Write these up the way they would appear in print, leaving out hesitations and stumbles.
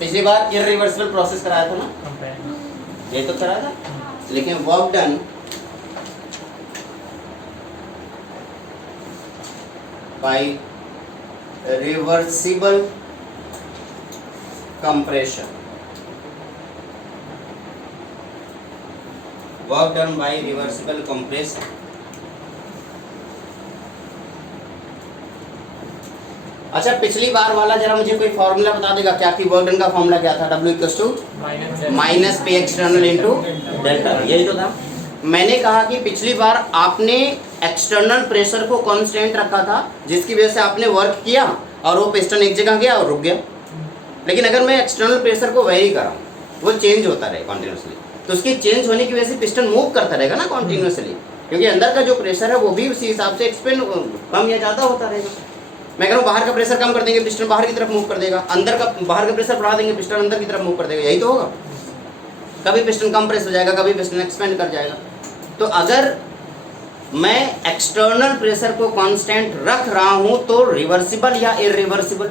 पिछली बार irreversible process कराया था ना, ये तो कराया था, लेकिन work done by reversible compression, work done by reversible compression. अच्छा पिछली बार वाला जरा मुझे कोई फॉर्मूला बता देगा क्या, कि वर्क डन का फॉर्मूला क्या था, W equals to minus P external into delta, यही तो था। मैंने कहा कि पिछली बार आपने एक्सटर्नल प्रेशर को कांस्टेंट रखा था, जिसकी वजह से आपने वर्क किया और वो पिस्टन एक जगह गया और रुक गया। लेकिन अगर मैं एक्सटर्नल प्रेशर को वेरी कराऊं, वो चेंज होता रहे कॉन्टिन्यूसली, तो उसके चेंज होने की वजह से पिस्टन मूव करता रहेगा ना कॉन्टिन्यूसली, क्योंकि अंदर का जो प्रेशर है वो भी उसी हिसाब से एक्सपेंड कम या ज़्यादा होता रहेगा। मैं कह रहा हूँ बाहर का प्रेशर कम कर देंगे, पिस्टन बाहर की तरफ मूव कर देगा, अंदर का बाहर का प्रेशर बढ़ा देंगे, पिस्टन अंदर की तरफ मूव कर देगा, यही तो होगा। कभी पिस्टन कम प्रेस हो जाएगा, कभी पिस्टन एक्सपेंड कर जाएगा। तो अगर मैं एक्सटर्नल प्रेशर को कांस्टेंट रख रहा हूं तो रिवर्सिबल या इरिवर्सिबल,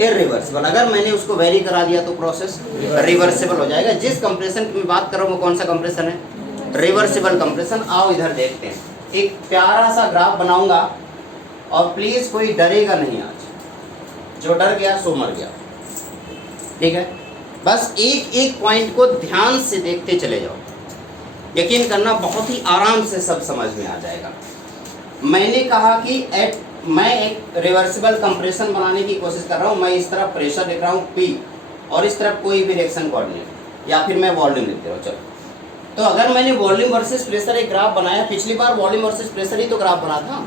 इरिवर्सिबल। अगर मैंने उसको वेरी करा दिया तो प्रोसेस रिवर्सिबल हो जाएगा। जिस कंप्रेशन की मैं बात कर रहा हूं वो कौन सा कंप्रेशन है, रिवर्सिबल कंप्रेशन। आओ इधर देखते हैं, एक प्यारा सा ग्राफ बनाऊंगा और प्लीज कोई डरेगा नहीं आज, जो डर गया सो मर गया, ठीक है। बस एक एक पॉइंट को ध्यान से देखते चले जाओ, यकीन करना बहुत ही आराम से सब समझ में आ जाएगा। मैंने कहा कि मैं एक रिवर्सिबल कंप्रेशन बनाने की कोशिश कर रहा हूँ। मैं इस तरफ प्रेशर लिख रहा हूँ P और इस तरफ कोई भी रिएक्शन कोऑर्डिनेट, या फिर मैं वॉल्यूम लिख दे रहा हूँ। चलो, तो अगर मैंने वॉल्यूम वर्सेस प्रेशर एक ग्राफ बनाया, पिछली बार वॉल्यूम वर्सेस प्रेशर ही तो ग्राफ बना था,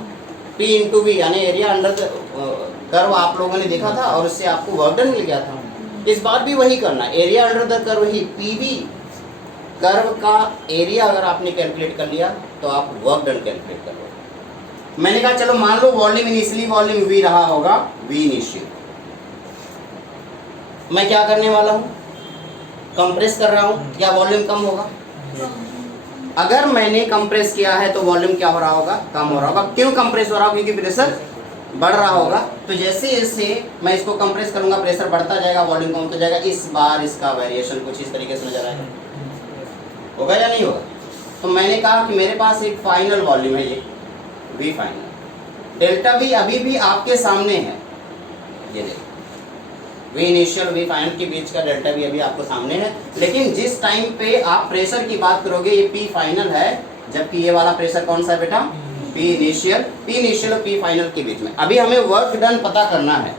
P इंटू V यानी एरिया अंडर द कर्व आप लोगों ने देखा था और उससे आपको वर्क डन मिल गया था। इस बार भी वही करना, area under the curve he PV curve का एरिया अगर आपने कैलकुलेट कर लिया तो आप वर्क डन कैलकुलेट कर लो। मैंने कहा चलो मान low volume initially volume V रहा होगा, V इनिशियल। मैं क्या करने वाला हूँ, कंप्रेस कर रहा हूँ, क्या वॉल्यूम कम होगा? अगर मैंने कंप्रेस किया है तो वॉल्यूम क्या हो रहा होगा, कम हो रहा होगा। क्यों कंप्रेस हो रहा होगा? क्योंकि प्रेशर बढ़ रहा होगा। तो जैसे जैसे मैं इसको कंप्रेस करूंगा प्रेशर बढ़ता जाएगा, वॉल्यूम कम होता जाएगा। इस बार इसका वेरिएशन कुछ इस तरीके से नजर आएगा, होगा या नहीं होगा? तो मैंने कहा कि मेरे पास एक फाइनल वॉल्यूम है, ये V फाइनल, डेल्टा V अभी भी आपके सामने है, ये देखो V इनिशियल V फाइनल के बीच का डेल्टा V अभी आपको सामने है। लेकिन जिस टाइम पे आप प्रेशर की बात करोगे ये P फाइनल है, जबकि ये वाला प्रेशर कौन सा है बेटा, P इनिशियल और P फाइनल के बीच में। अभी हमें वर्क डन पता करना है।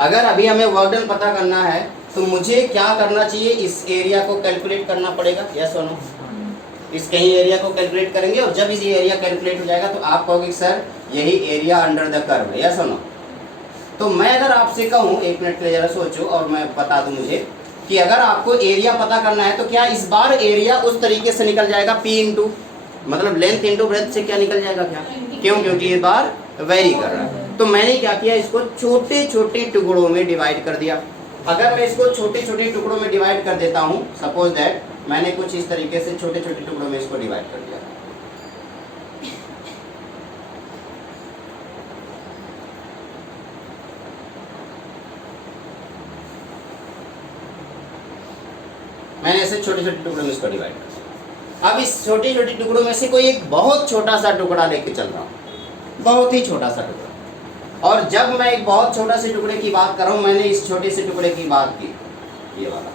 अगर अभी हमें वर्क डन पता करना है तो मुझे क्या करना चाहिए, इस एरिया को कैलकुलेट करना पड़ेगा, यस और नो? इस कहीं एरिया को कैलकुलेट करेंगे और जब इस एरिया कैलकुलेट हो जाएगा तो आप कहोगे सर यही एरिया अंडर द कर्व है, यस और नो? तो मैं अगर आपसे कहूँ, एक मिनट के लिए जरा सोचो और मैं बता दूं मुझे कि अगर आपको एरिया पता करना है तो क्या इस बार एरिया उस तरीके से निकल जाएगा, P इंटू मतलब लेंथ इंटू ब्रेथ से क्या निकल जाएगा क्या? क्यों? क्योंकि ये बार वेरी कर रहा है। तो मैंने क्या किया, इसको छोटे छोटे टुकड़ों में डिवाइड कर दिया। अगर मैं इसको छोटे छोटे टुकड़ों में डिवाइड कर देता हूँ, सपोज दैट मैंने कुछ इस तरीके से छोटे छोटे टुकड़ों में इसको डिवाइड कर दिया, मैंने ऐसे छोटे छोटे टुकड़ों में इसको डिवाइड कर दिया। अब इस छोटे छोटे टुकड़ों में से कोई एक बहुत छोटा सा टुकड़ा लेके चल रहा हूँ, बहुत ही छोटा सा टुकड़ा। और जब मैं एक बहुत छोटा से टुकड़े की बात कर रहा हूँ, मैंने इस छोटे से टुकड़े की बात की, ये वाला,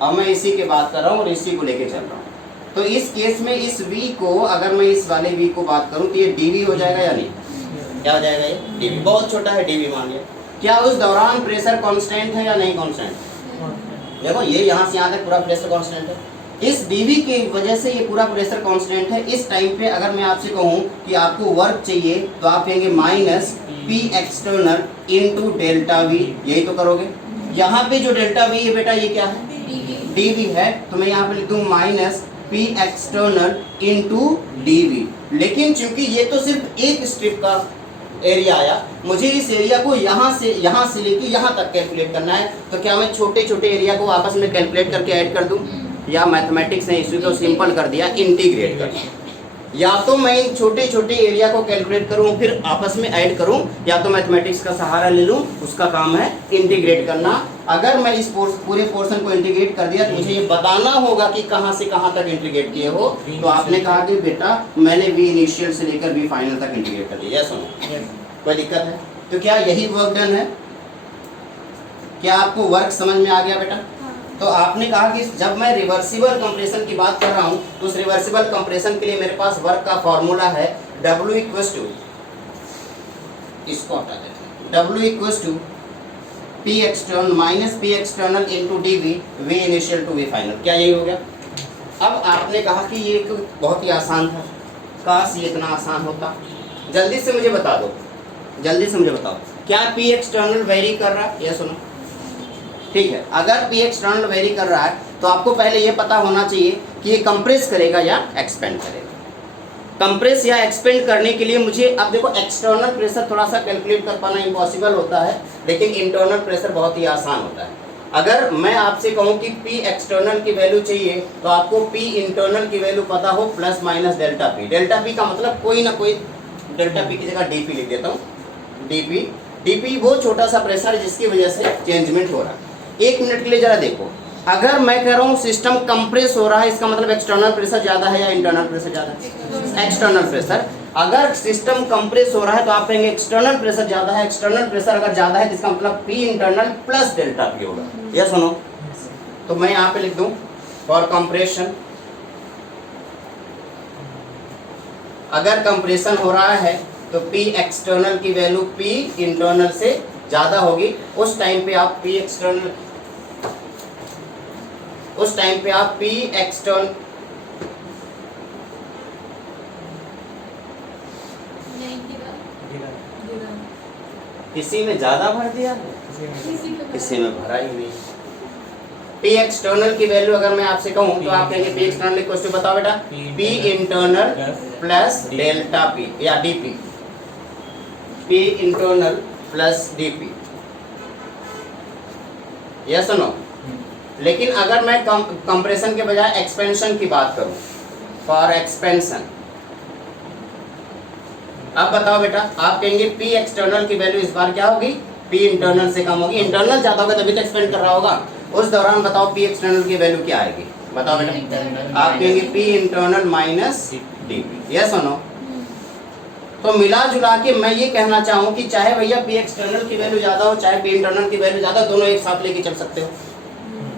अब मैं इसी की बात कर रहा हूँ और इसी को लेके चल रहा हूँ। तो इस केस में इस V को अगर मैं इस वाले V को बात करूँ तो ये dV हो जाएगा या नहीं? क्या हो जाएगा? ये dV, बहुत छोटा है dV मान लिया। क्या उस दौरान प्रेशर कांस्टेंट है या नहीं कांस्टेंट? देखो ये यहाँ से यहाँ तक पूरा प्रेशर कांस्टेंट है, इस dV की वजह से ये पूरा प्रेशर कांस्टेंट है। इस टाइम पे अगर मैं आपसे कहूँ कि आपको वर्क चाहिए तो आप कहेंगे minus P external into delta V, यही तो करोगे। यहाँ पे जो डेल्टा V है बेटा ये क्या है, dV है, तो मैं यहाँ पे लिख दूँ minus P external into dV। लेकिन चूंकि ये तो सिर्फ एक स्ट्रिप का एरिया आया, मुझे इस एरिया को यहाँ से लेके यहाँ तक कैलकुलेट करना है। तो क्या मैं छोटे छोटे एरिया को आपस में कैलकुलेट करके ऐड कर दूँ, या मैथमेटिक्स ने इसी को सिंपल कर दिया, इंटीग्रेट कर दिया। या तो मैं इन छोटे छोटे एरिया को कैलकुलेट करूं फिर आपस में ऐड करूं, या तो मैथमेटिक्स का सहारा ले लूं, उसका काम है इंटीग्रेट करना। अगर मैं इस पूरे पोर्शन को इंटीग्रेट कर दिया तो मुझे ये बताना होगा कि कहां से कहां तक इंटीग्रेट किए हो। तो आपने कहा कि बेटा मैंने वी इनिशियल से लेकर वी फाइनल तक इंटीग्रेट कर दिया। सुनो कोई दिक्कत है? तो क्या यही वर्क डन है? क्या आपको वर्क समझ में आ गया बेटा? तो आपने कहा कि जब मैं रिवर्सिबल कंप्रेशन की बात कर रहा हूं तो उस रिवर्सिबल कंप्रेशन के लिए मेरे पास वर्क का फॉर्मूला है W इक्वल्स टू, इसको हटा देते हैं, W equals to P external minus P external into dV V initial to V final. क्या यही हो गया? अब आपने कहा कि ये बहुत ही आसान था, काश ये इतना आसान होता। जल्दी से मुझे बता दो, जल्दी से मुझे बताओ, क्या P एक्सटर्नल वेरी कर रहा है? ये सुनो, ठीक है, अगर P एक्सटर्नल वेरी कर रहा है तो आपको पहले ये पता होना चाहिए कि ये कंप्रेस करेगा या एक्सपेंड करेगा। कंप्रेस या एक्सपेंड करने के लिए मुझे, अब देखो एक्सटर्नल प्रेशर थोड़ा सा कैलकुलेट कर पाना इम्पॉसिबल होता है, लेकिन इंटरनल प्रेशर बहुत ही आसान होता है। अगर मैं आपसे कहूँ कि P एक्सटर्नल की वैल्यू चाहिए तो आपको P इंटरनल की वैल्यू पता हो plus minus delta P। Delta P का मतलब कोई ना कोई, डेल्टा P की जगह dP लिख देता हूँ, dP वो छोटा सा प्रेशर जिसकी वजह से चेंजमेंट हो रहा है। एक मिनट के लिए जरा देखो, अगर मैं कह रहा हूँ सिस्टम कंप्रेस हो रहा है, इसका मतलब एक्सटर्नल प्रेशर ज्यादा है या इंटरनल प्रेशर ज्यादा है? External pressure. अगर सिस्टम कंप्रेस हो रहा है तो आप कहेंगे एक्सटर्नल प्रेशर ज्यादा है। एक्सटर्नल प्रेशर अगर ज्यादा है तो इसका मतलब P internal plus delta P होगा। यस सुनो, तो मैं यहाँ पे लिख दूं फॉर कंप्रेशन, अगर कंप्रेशन हो रहा है तो P एक्सटर्नल की वैल्यू P इंटरनल से ज्यादा होगी। उस टाइम पे आप P एक्सटर्नल, उस टाइम पे आप P एक्सटर्नल, किसी में ज्यादा भर दिया, किसी में भरा ही नहीं। P एक्सटर्नल की वैल्यू अगर मैं आपसे कहूं तो आप कहेंगे P एक्सटर्नल इक्वल टू, बताओ बेटा, P internal plus delta P या dP, P internal plus dP। Yes no? लेकिन अगर मैं कंप्रेशन के बजाय एक्सपेंशन की बात करूं, फॉर एक्सपेंशन, अब बताओ बेटा, आप कहेंगे P एक्सटर्नल की वैल्यू इस बार क्या होगी? P इंटरनल से कम होगी। इंटरनल ज्यादा होगा तभी तो एक्सपेंड कर रहा होगा। उस दौरान बताओ P एक्सटर्नल की वैल्यू क्या आएगी? बताओ बेटा, आप कहेंगे P internal minus dP। Yes no? तो मिला जुला के मैं ये कहना चाहूँ कि चाहे भैया P एक्सटर्नल की वैल्यू ज्यादा हो चाहे P इंटरनल की वैल्यू ज्यादा, दोनों एक साथ लेके चल सकते हो,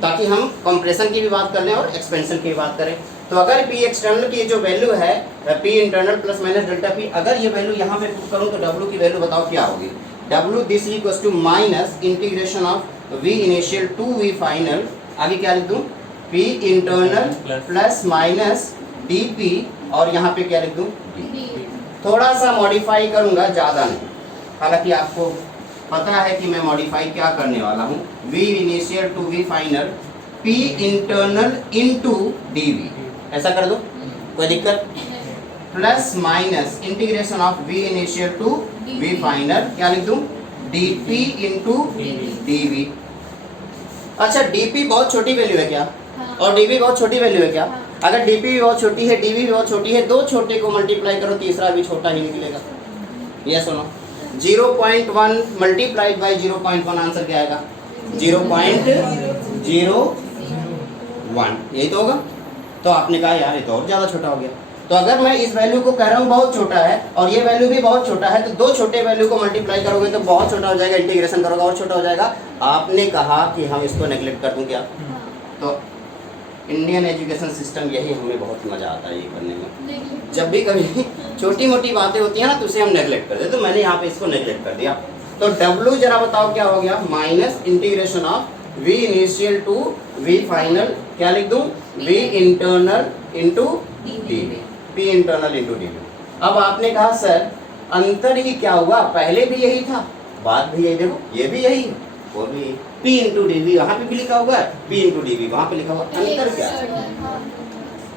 ताकि हम कंप्रेशन की भी बात कर लें और एक्सपेंशन की भी बात करें। तो अगर P एक्सटर्नल की जो वैल्यू है P internal plus minus delta P, अगर ये वैल्यू यहाँ पे पुट करूँ तो W की वैल्यू बताओ क्या होगी? W this equals to minus integration of V initial to V final, आगे क्या लिख दूँ? P internal plus minus dP, और यहाँ पे क्या लिख दूँ? थोड़ा सा मॉडिफाई करूंगा, ज्यादा नहीं। हालांकि आपको पता है कि मैं मॉडिफाई क्या करने वाला हूँ, V initial to V final P internal into dV, ऐसा कर दो, कोई दिक्कत? Plus minus integration of V initial to V final, क्या लिख दूँ? dP into dV। अच्छा, dP बहुत छोटी वैल्यू है क्या? और dV बहुत छोटी वैल्यू है क्या? अगर dP भी बहुत छोटी है, dV भी बहुत छोटी है, दो छोटे को मल्टीप्लाई करो, तीसरा भी छोटा ही निकलेगा। ये सुनो, 0.1 मल्टीप्लाइड बाई 0.1 आंसर क्या आएगा? 0.01, यही तो होगा। तो आपने कहा यार ये तो और ज़्यादा छोटा हो गया। तो अगर मैं इस वैल्यू को कह रहा हूँ बहुत छोटा है और ये वैल्यू भी बहुत छोटा है, तो दो छोटे वैल्यू को मल्टीप्लाई करोगे तो बहुत छोटा हो जाएगा, इंटीग्रेशन करोगे और छोटा हो जाएगा। आपने कहा कि हम इसको नेग्लेक्ट कर दूँ क्या? तो इंडियन एजुकेशन सिस्टम, यही हमें बहुत मज़ा आता है ये करने में। जब भी कभी छोटी मोटी बातें होती हैं ना तो उसे हम नेग्लेक्ट कर देते, तो मैंने यहाँ पे इसको नेग्लेक्ट कर दिया। तो W जरा बताओ क्या हो गया? Minus integration of V initial to V final, क्या लिख दूँ? V internal into dV, P internal into dV। अब आपने कहा सर अंतर ही क्या हुआ? पहले भी यही था, बाद भी यही, देखो ये भी यही है और भी P इंटू dV, वहाँ पे भी लिखा हुआ है P इंटू dV, वहाँ पे लिखा हुआ। अंतर क्या है?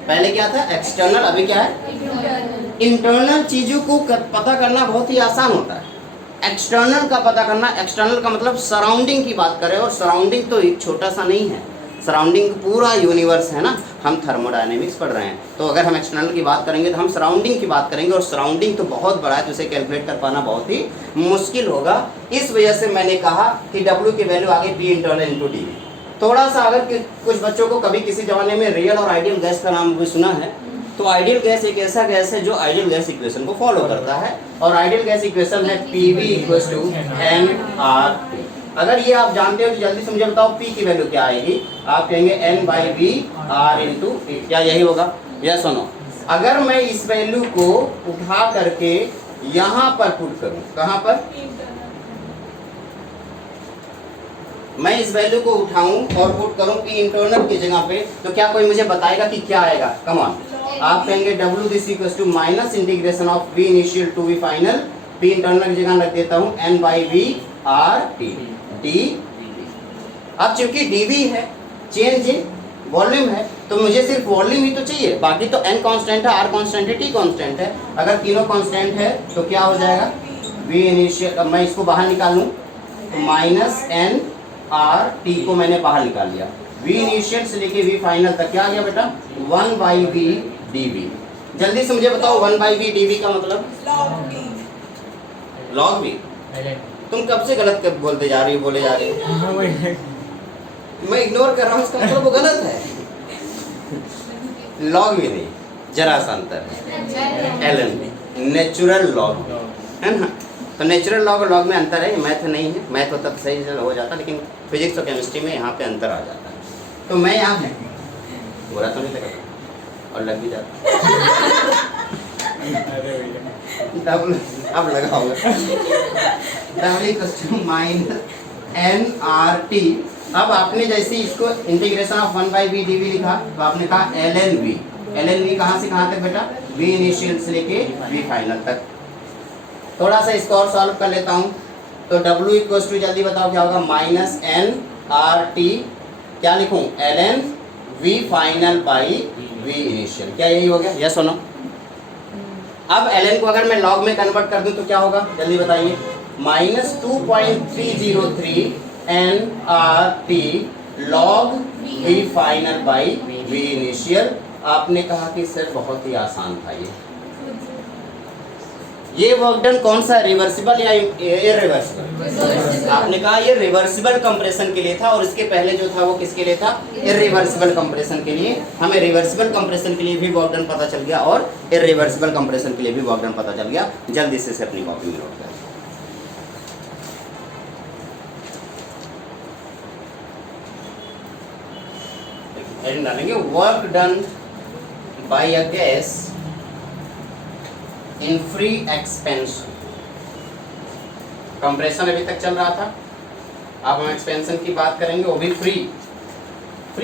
पहले क्या था? एक्सटर्नल, अभी क्या है? इंटरनल चीजों को पता करना बहुत ही आसान होता है, एक्सटर्नल का पता करना। एक्सटर्नल का मतलब सराउंडिंग की बात करें, और सराउंडिंग तो एक छोटा सा नहीं है, सराउंडिंग पूरा यूनिवर्स है ना, हम थर्मोडायनेमिक्स पढ़ रहे हैं। तो अगर हम एक्सटर्नल की बात करेंगे तो हम सराउंडिंग की बात करेंगे, और सराउंडिंग तो बहुत बड़ा है, तो उसे कैलकुलेट कर पाना बहुत ही मुश्किल होगा। इस वजह से मैंने कहा कि W की वैल्यू आगे P इंटरनल इंटू डी। थोड़ा सा अगर कुछ बच्चों को कभी किसी जमाने में रियल और आइडियल गैस का नाम भी सुना है, तो आइडियल गैस एक ऐसा गैस है जो आइडियल गैस इक्वेशन को फॉलो करता है, और आइडियल गैस इक्वेशन है PV = nRT। अगर ये आप जानते हो तो जल्दी से मुझे बताओ P की वैल्यू क्या आएगी। आप कहेंगे N/V/R × T। क्या यही होगा? यस सुनो, अगर मैं इस वैल्यू को उठा करके यहाँ पर पुट करूँ, कहाँ पर मैं इस वैल्यू को उठाऊं और पुट करूं P इंटरनल की जगह पे, तो क्या कोई मुझे बताएगा कि क्या आएगा? कम ऑन, आप कहेंगे W this equals to minus integration of V initial to V final, P internal की जगह रख देता हूं N/V/R/T D। अब चूंकि dV है, चेंज इन वॉल्यूम है, तो मुझे सिर्फ वॉल्यूम ही तो चाहिए, बाकी तो N कांस्टेंट है, R कांस्टेंट है, T कांस्टेंट है। अगर तीनों कांस्टेंट है तो क्या हो जाएगा? V इनिशियल, अब मैं इसको बाहर निकालूं तो -N/R/T को मैंने बाहर निकाल लिया। V इनिशियल से लेके V फाइनल तक क्या आ गया बेटा? 1/V dV। जल्दी से मुझे बताओ 1/V dV का मतलब? log V। तुम कब से गलत कब बोलते जा रही हो, बोले जा रही हो? मैं इग्नोर कर रहा हूँ, इसका मतलब वो गलत है। log V नहीं, जरा सा अंतर है, ln नेचुरल लॉग है ना। तो नेचुरल लॉग और लॉग में अंतर है, मैथ नहीं है, मैथ होता तो सही हो जाता, लेकिन फिजिक्स और केमिस्ट्री में यहाँ पे अंतर आ जाता है। तो मैं यहाँ बुरा तो नहीं लगा और लग भी जाता अब लगा होगा -NRT। अब आपने जैसे इसको इंटीग्रेशन ऑफ 1/V dV लिखा, तो आपने कहा ln V कहाँ से कहाँ तक बेटा? V इनिशियल से लेके V फाइनल तक। थोड़ा सा इसको और सॉल्व कर लेता हूँ, तो W इक्वल्स टू, जल्दी बताओ क्या होगा? -NRT, क्या लिखूँ? ln V final by V initial. क्या यही हो गया? यस और नो? अब ln को अगर मैं log में कन्वर्ट कर दूं तो क्या होगा? जल्दी बताइए। -2.303 NRT log V final by V initial. आपने कहा कि सर बहुत ही आसान था ये वर्क डन कौन सा, रिवर्सिबल या इरिवर्सिबल? आपने कहा ये रिवर्सिबल कंप्रेशन के लिए था, और इसके पहले जो था वो किसके लिए था? इरिवर्सिबल कंप्रेशन के लिए। हमें रिवर्सिबल कंप्रेशन के लिए भी वर्क डन पता चल गया, और इरिवर्सिबल कंप्रेशन के लिए भी वर्क डन पता चल गया। जल्दी से अपनी कॉपी में नोट करें। डालेंगे work done by a gas in free expansion. Compression अभी तक चल रहा था, अब हम एक्सपेंशन की बात करेंगे, वो भी फ्री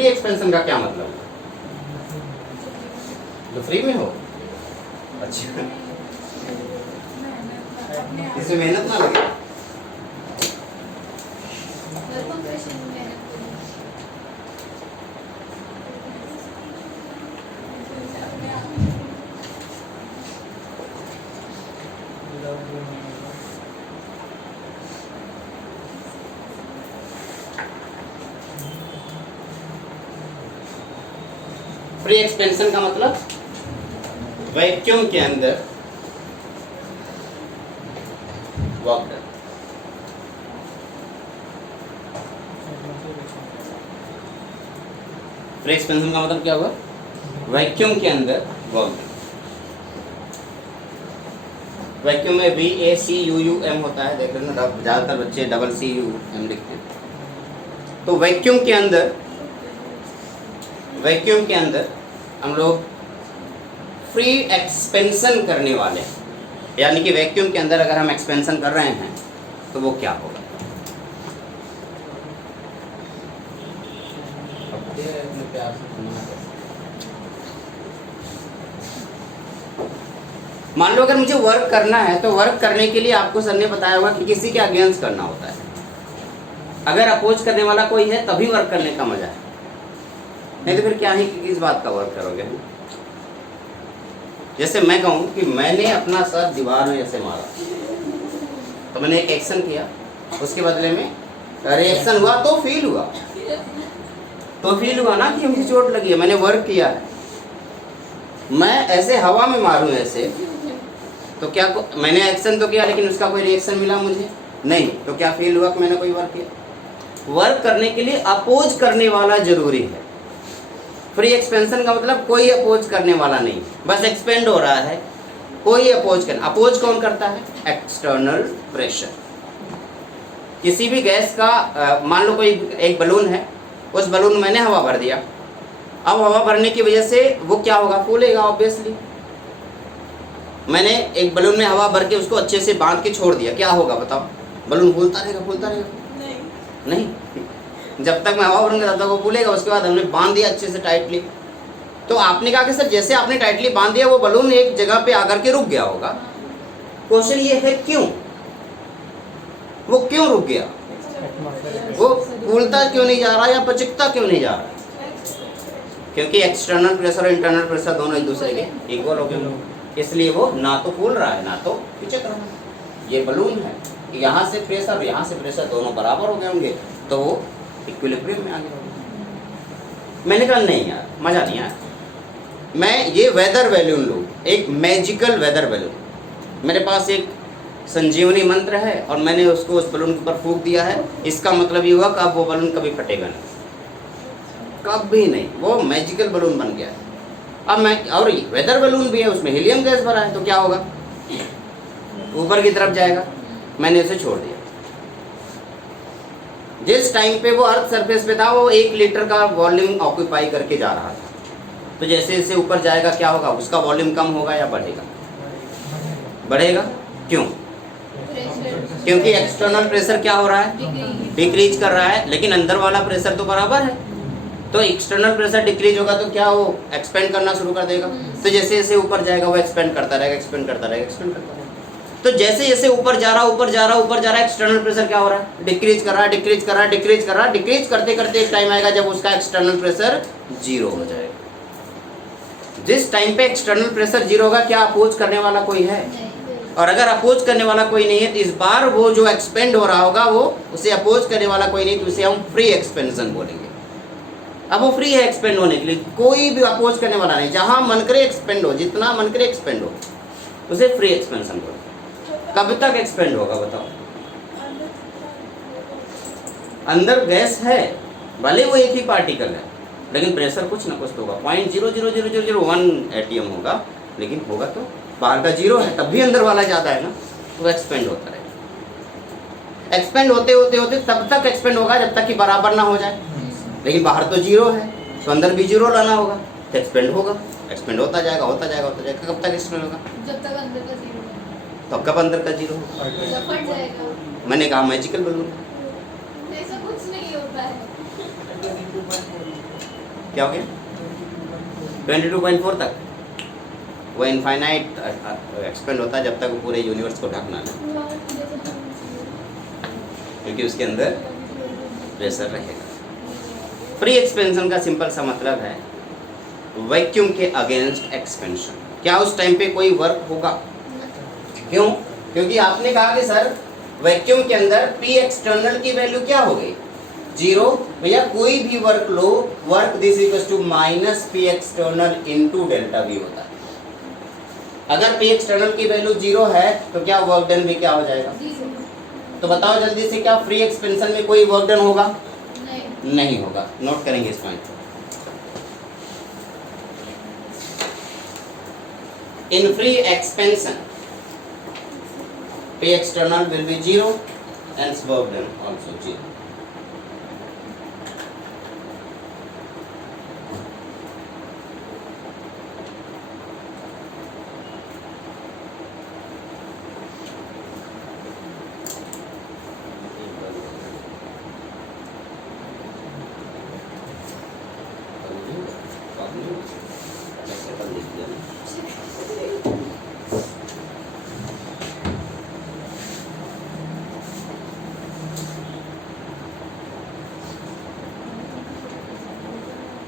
एक्सपेंशन का क्या मतलब है? तो फ्री में हो, अच्छा, इसमें मेहनत ना लगे। फ्री एक्सपेंशन का मतलब वैक्यूम के अंदर वर्क डन। फ्री एक्सपेंशन का मतलब क्या हुआ? वैक्यूम के अंदर वर्क डन। वैक्यूम में VACUUM होता है, देख रहे ना, ज़्यादातर बच्चे CCUM लिखते हैं। तो वैक्यूम के अंदर हम लोग फ्री एक्सपेंशन करने वाले हैं, यानी कि वैक्यूम के अंदर अगर हम एक्सपेंशन कर रहे हैं तो वो क्या होगा? मान लो अगर मुझे वर्क करना है, तो वर्क करने के लिए आपको सर ने बताया होगा कि किसी के अगेंस्ट करना होता है। अगर अपोज करने वाला कोई है तभी वर्क करने का मजा है, नहीं तो फिर क्या ही किस बात का वर्क करोगे? जैसे मैं कहूँ कि मैंने अपना सर दीवार में ऐसे मारा, तो मैंने एक एक्शन किया, उसके बदले में रिएक्शन हुआ तो फील हुआ, तो फील हुआ ना कि मुझे चोट लगी है, मैंने वर्क किया है। मैं ऐसे हवा में मारूं ऐसे, तो क्या मैंने एक्शन तो किया लेकिन उसका कोई रिएक्शन मिला मुझे नहीं, तो क्या फील हुआ कि मैंने कोई वर्क किया? वर्क करने के लिए अपोज करने वाला जरूरी है। फ्री एक्सपेंशन का मतलब कोई अपोज करने वाला नहीं, बस एक्सपेंड हो रहा है, कोई अपोज अपोज कौन करता है? External pressure. किसी भी गैस का मान लो कोई एक बलून है, उस बलून में मैंने हवा भर दिया, अब हवा भरने की वजह से वो क्या होगा? फूलेगा ऑब्वियसली। मैंने एक बलून में हवा भर के उसको अच्छे से बांध के छोड़ दिया, क्या होगा बताओ? बलून फूलता रहेगा? फूलता रहेगा? नहीं। जब तक मैं हवा भरूंगा तब तक वो फूलेगा। उसके बाद हमने बांध दिया अच्छे से टाइटली, तो आपने कहा कि सर जैसे आपने टाइटली बांध दिया वो बलून एक जगह पे आकर के रुक गया होगा। क्वेश्चन ये है क्यों? वो क्यों रुक गया? वो फूलता क्यों नहीं जा रहा या पचिकता क्यों नहीं जा रहा? क्योंकि एक्सटर्नल प्रेशर और इंटरनल प्रेशर दोनों एक दूसरे के इक्वल हो गए, इसलिए वो ना तो फूल रहा है ना तो पिचक रहा है। ये बलून है, यहाँ से प्रेशर यहाँ से प्रेशर दोनों बराबर हो गए होंगे, तो वो इक्विलिब्रियम में आ गया होगा। मैंने कहा नहीं यार, मजा नहीं आया। मैं ये वेदर बैलून लूँ, एक मैजिकल वेदर बैलून, मेरे पास एक संजीवनी मंत्र है और मैंने उसको उस बलून के ऊपर फूंक दिया है, इसका मतलब ये हुआ कि अब वो बलून कभी फटेगा नहीं, कभी नहीं, वो मैजिकल बलून बन गया है। अब मैं और वेदर बलून भी है, उसमें हीलियम गैस भरा है, तो क्या होगा? ऊपर की तरफ जाएगा। मैंने उसे छोड़ दिया। जिस टाइम पे वो अर्थ सरफेस पे था वो 1 लीटर का वॉल्यूम ऑक्यूपाई करके जा रहा था, तो जैसे जैसे ऊपर जाएगा क्या होगा? उसका वॉल्यूम कम होगा या बढ़ेगा? बढ़ेगा। क्यों? क्योंकि एक्सटर्नल प्रेशर क्या हो रहा है? डिक्रीज कर रहा है, लेकिन अंदर वाला प्रेशर तो बराबर है। तो एक्सटर्नल प्रेशर डिक्रीज होगा तो क्या वो एक्सपेंड करना शुरू कर देगा। तो जैसे जैसे ऊपर जाएगा वो एक्सपेंड करता रहेगा, एक्सपेंड करता रहेगा, एक्सपेंड करता रहेगा। तो जैसे जैसे ऊपर जा रहा ऊपर जा रहा ऊपर जा रहा है, एक्सटर्नल प्रेशर क्या हो रहा है? डिक्रीज कर रहा है, डिक्रीज कर रहा है, डिक्रीज कर रहा है, डिक्रीज करते करते एक टाइम आएगा जब उसका एक्सटर्नल प्रेशर 0 हो जाएगा। जिस टाइम पे एक्सटर्नल प्रेशर 0 होगा, क्या अपोज करने वाला कोई है? और अगर अपोज करने वाला कोई नहीं है तो इस बार वो जो एक्सपेंड हो रहा होगा वो उसे अपोज करने वाला कोई नहीं, तो उसे हम फ्री एक्सपेंशन बोलेंगे। अब वो फ्री है एक्सपेंड होने के लिए, कोई भी अपोज करने वाला नहीं, जहां मन करे एक्सपेंड हो, जितना मन करे एक्सपेंड हो, उसे फ्री एक्सपेंशन बोलते हैं। कब तक एक्सपेंड होगा बताओ? अंदर गैस है, भले वो एक ही पार्टिकल है, लेकिन प्रेशर कुछ ना कुछ तो होगा। 0.00001 एटीएम होगा, लेकिन होगा तो बाहर का 0 है, तब भी अंदर वाला ज़्यादा है ना, तो एक्सपेंड होता रहेगा। एक्सपेंड होते होते होते तब तक एक्सपेंड होगा जब तक कि बराबर ना हो जाए, लेकिन बाहर तो 0 है, तो अंदर भी 0 लाना होगा, तो एक्सपेंड होगा, एक्सपेंड होता जाएगा, होता जाएगा, होता जाएगा। कब तक एक्सपेंड होगा? जब तक अंदर का 0 है। तो कब अंदर का 0 होगा? जब फट जाएगा। मैंने कहा मैजिकल बलून। ऐसा कुछ नहीं होता है। क्या हो गया? 22.4 तक वो इनफाइनाइट एक्सपेंड होता है जब तक वो पूरे यूनिवर्स को ढकना है, क्योंकि उसके अंदर प्रेशर रहेगा। फ्री एक्सपेंशन का सिंपल सा मतलब है वैक्यूम के अगेंस्ट एक्सपेंशन। क्या उस टाइम पे कोई वर्क होगा? क्यों? क्योंकि आपने कहा कि सर वैक्यूम के अंदर पी एक्सटर्नल की वैल्यू क्या हो गई? 0। भैया कोई भी वर्क लो, work this equals to minus P external into delta V होता है। अगर पी एक्सटर्नल की वैल्यू 0 है तो क्या वर्क डन भी क्या हो जाएगा? तो बताओ जल्दी से, क्या फ्री एक्सपेंशन में कोई वर्क डन होगा? नहीं होगा। नोट करेंगे इस पॉइंट को। In free expansion P external will be 0 and work done also 0.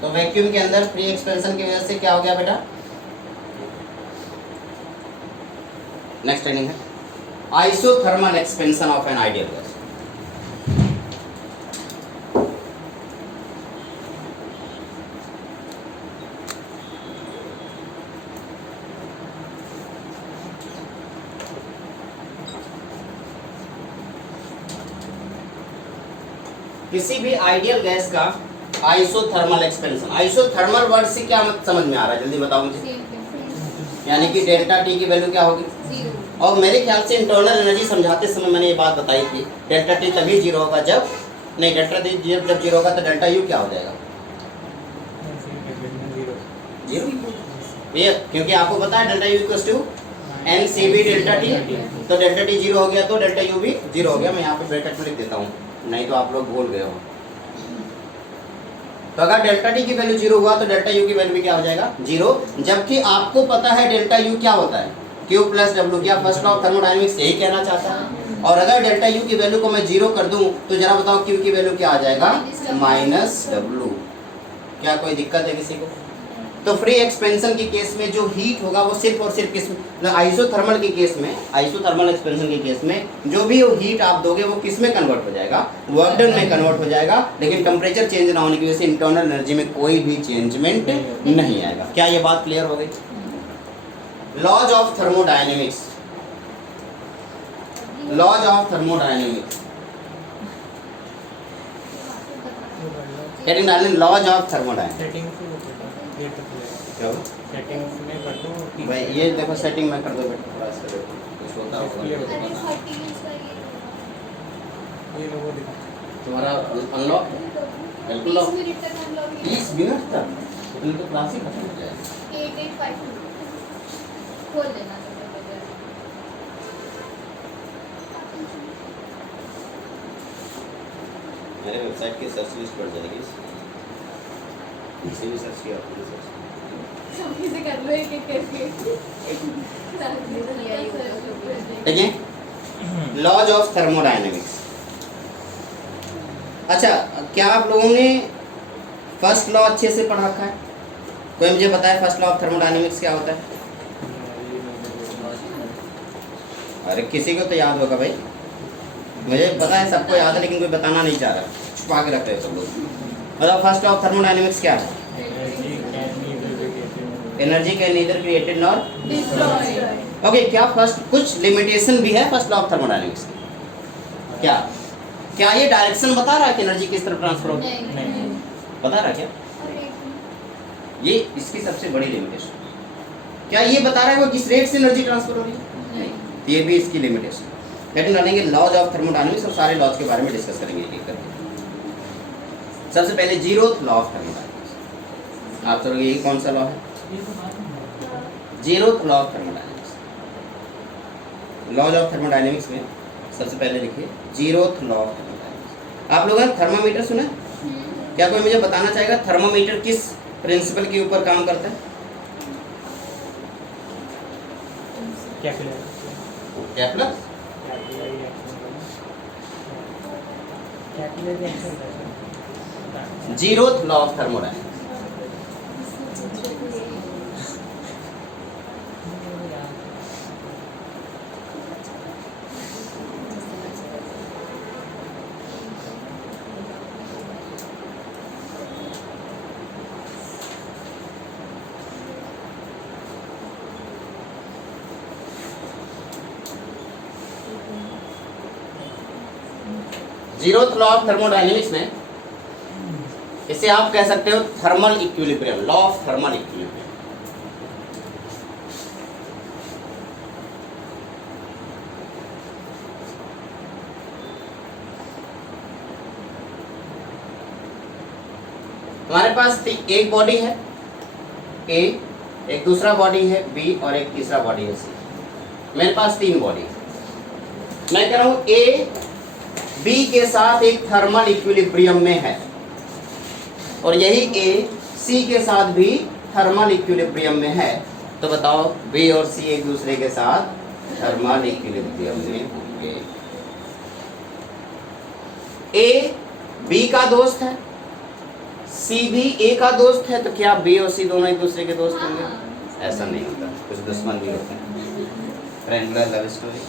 तो वैक्यूम के अंदर फ्री एक्सपेंशन की वजह से क्या हो गया बेटा? नेक्स्ट ट्रेनिंग है isothermal expansion of an ideal gas. किसी भी आइडियल गैस का आइसोथर्मल एक्सपेंशन, आइसोथर्मल वर्ड से क्या मत समझ में आ रहा है, जल्दी बताओ मुझे। सेम यानी कि डेल्टा टी की वैल्यू क्या होगी, जीरो। और मेरे ख्याल से इंटरनल एनर्जी समझाते समय मैंने ये बात बताई थी, डेल्टा टी तभी जीरो होगा जब, नहीं डेल्टा टी जब जीरो होगा तो डेल्टा यू क्या हो जाएगा, जीरो। ये क्योंकि आपको पता है delta U equals to n C v delta T, तो डेल्टा टी जीरो हो गया तो डेल्टा यू भी जीरो हो गया। मैं यहाँ पे ब्रैकेट में लिख देता हूँ, नहीं तो आप लोग भूल गए हो। तो अगर डेल्टा टी की वैल्यू जीरो हुआ तो डेल्टा यू की वैल्यू भी क्या हो जाएगा, जीरो। जबकि आपको पता है डेल्टा यू क्या होता है, क्यू प्लस डब्ल्यू, क्या फर्स्ट लॉ ऑफ थर्मोडायनेमिक्स यही कहना चाहता है। और अगर डेल्टा यू की वैल्यू को मैं जीरो कर दूं तो जरा बताओ क्यू की वैल्यू क्या आ जाएगा, माइनस डब्ल्यू। क्या कोई दिक्कत है किसी को? तो फ्री एक्सपेंशन के केस में जो हीट होगा वो सिर्फ और सिर्फ किस में, आइसोथर्मल के केस में, आइसोथर्मल एक्सपेंशन के केस में जो भी वो हीट आप दोगे वो किस में कन्वर्ट हो जाएगा, वर्क डन में कन्वर्ट हो जाएगा। लेकिन टेम्परेचर चेंज ना होने की वजह से इंटरनल एनर्जी में कोई भी चेंजमेंट नहीं आएगा। क्या ये बात क्लियर हो गई? Laws of thermodynamics, laws of thermodynamics, laws of thermodynamics. क्या हुआ? सेटिंग्स में कर दो भाई ये देखो सेटिंग में कर दो बेटा, थोड़ा सा देखो कुछ होता होगा। Display होगा। अरे 40 इंच का ये लोगो दिखा। तुम्हारा अनलॉक बिल्कुल 20 लॉक, मिनट तक अनलॉक 30 मिनट तक तो तो क्लास ही खत्म हो जाएगी। 885 खोल देना तो मेरे वेबसाइट की सर्च लिस्ट बढ़ जाएगी, इसे भी सर्च किया आपने सर्च समझ से कर लो एक एक करके। ठीक है। Laws of thermodynamics. अच्छा, क्या आप लोगों ने फर्स्ट लॉ अच्छे से पढ़ा रखा है? कोई मुझे बताए फर्स्ट लॉ ऑफ थर्मोडायनेमिक्स क्या होता है? अरे किसी को तो याद होगा भाई, मुझे पता है सबको याद है लेकिन कोई बताना नहीं चाह रहा, छुपा के रख रहे हो सब लोग। मतलब फर्स्ट लॉ ऑफ थर्मोडायनेमिक्स क्या है? Energy can neither created nor destroy. Okay. क्या फर्स्ट कुछ लिमिटेशन भी है फर्स्ट लॉ ऑफ थर्मोडायनेमिक्स की? क्या क्या ये डायरेक्शन बता रहा है कि एनर्जी किस तरफ ट्रांसफर होगी? नहीं। बता रहा है क्या? ये इसकी सबसे बड़ी लिमिटेशन। क्या ये बता रहा है वो किस रेट से एनर्जी ट्रांसफर हो रही है? नहीं। ये भी इसकी लिमिटेशन। लेकिन डालेंगे लॉज ऑफ थर्मोडायनेमिक्स और सारे लॉज के बारे में डिस्कस करेंगे एक एक करके। सबसे पहले जीरोथ लॉ ऑफ थर्मोडायनेमिक्स। आप सोचोगे ये कौन सा लॉ है? Zeroth law of thermodynamics. Laws of thermodynamics में सबसे पहले लिखिए जीरोथ लॉ ऑफ थर्मोडायनेमिक्स। आप लोगों ने थर्मामीटर सुना है? क्या कोई मुझे बताना चाहेगा थर्मोमीटर किस प्रिंसिपल के ऊपर काम करता है? Capillary Kepler. Action. Zeroth law of thermodynamics. Zeroth law of thermodynamics में इसे आप कह सकते हो thermal equilibrium, law of thermal equilibrium. हमारे पास एक बॉडी है ए, एक दूसरा बॉडी है बी और एक तीसरा बॉडी है सी। मेरे पास तीन बॉडी है। मैं कह रहा हूं ए बी के साथ एक थर्मल इक्विलिब्रियम में है और यही ए सी के साथ भी थर्मल इक्विलिब्रियम में है। तो बताओ बी और सी एक दूसरे के साथ थर्मल इक्विलिब्रियम में होंगे। ए बी का दोस्त है, सी भी ए का दोस्त है, तो क्या बी और सी दोनों एक दूसरे के दोस्त होंगे? ऐसा नहीं होता, कुछ दुश्मन भी होते हैं। Triangular love story.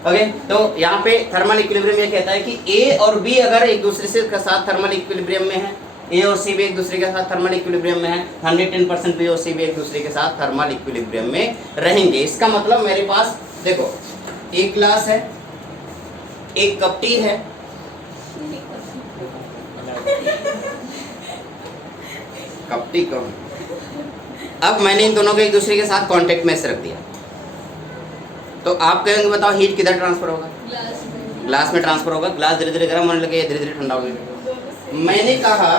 ओके, तो यहाँ पे थर्मल इक्विलिब्रियम ये कहता है कि ए और बी अगर एक दूसरे से के साथ थर्मल इक्विलिब्रियम में है, ए और सी भी एक दूसरे के साथ थर्मल इक्विलिब्रियम में है, 110% बी और सी भी एक दूसरे के साथ थर्मल इक्विलिब्रियम में रहेंगे। इसका मतलब मेरे पास देखो एक ग्लास है, एक कप टी है, कप टी कौन। अब मैंने इन दोनों को एक दूसरे के साथ कांटेक्ट में से रख दिया, तो आप कहेंगे बताओ हीट किधर ट्रांसफर होगा? ग्लास में ट्रांसफर होगा। ग्लास धीरे धीरे गर्म होने लगे, धीरे धीरे ठंडा होने लगे। मैंने कहा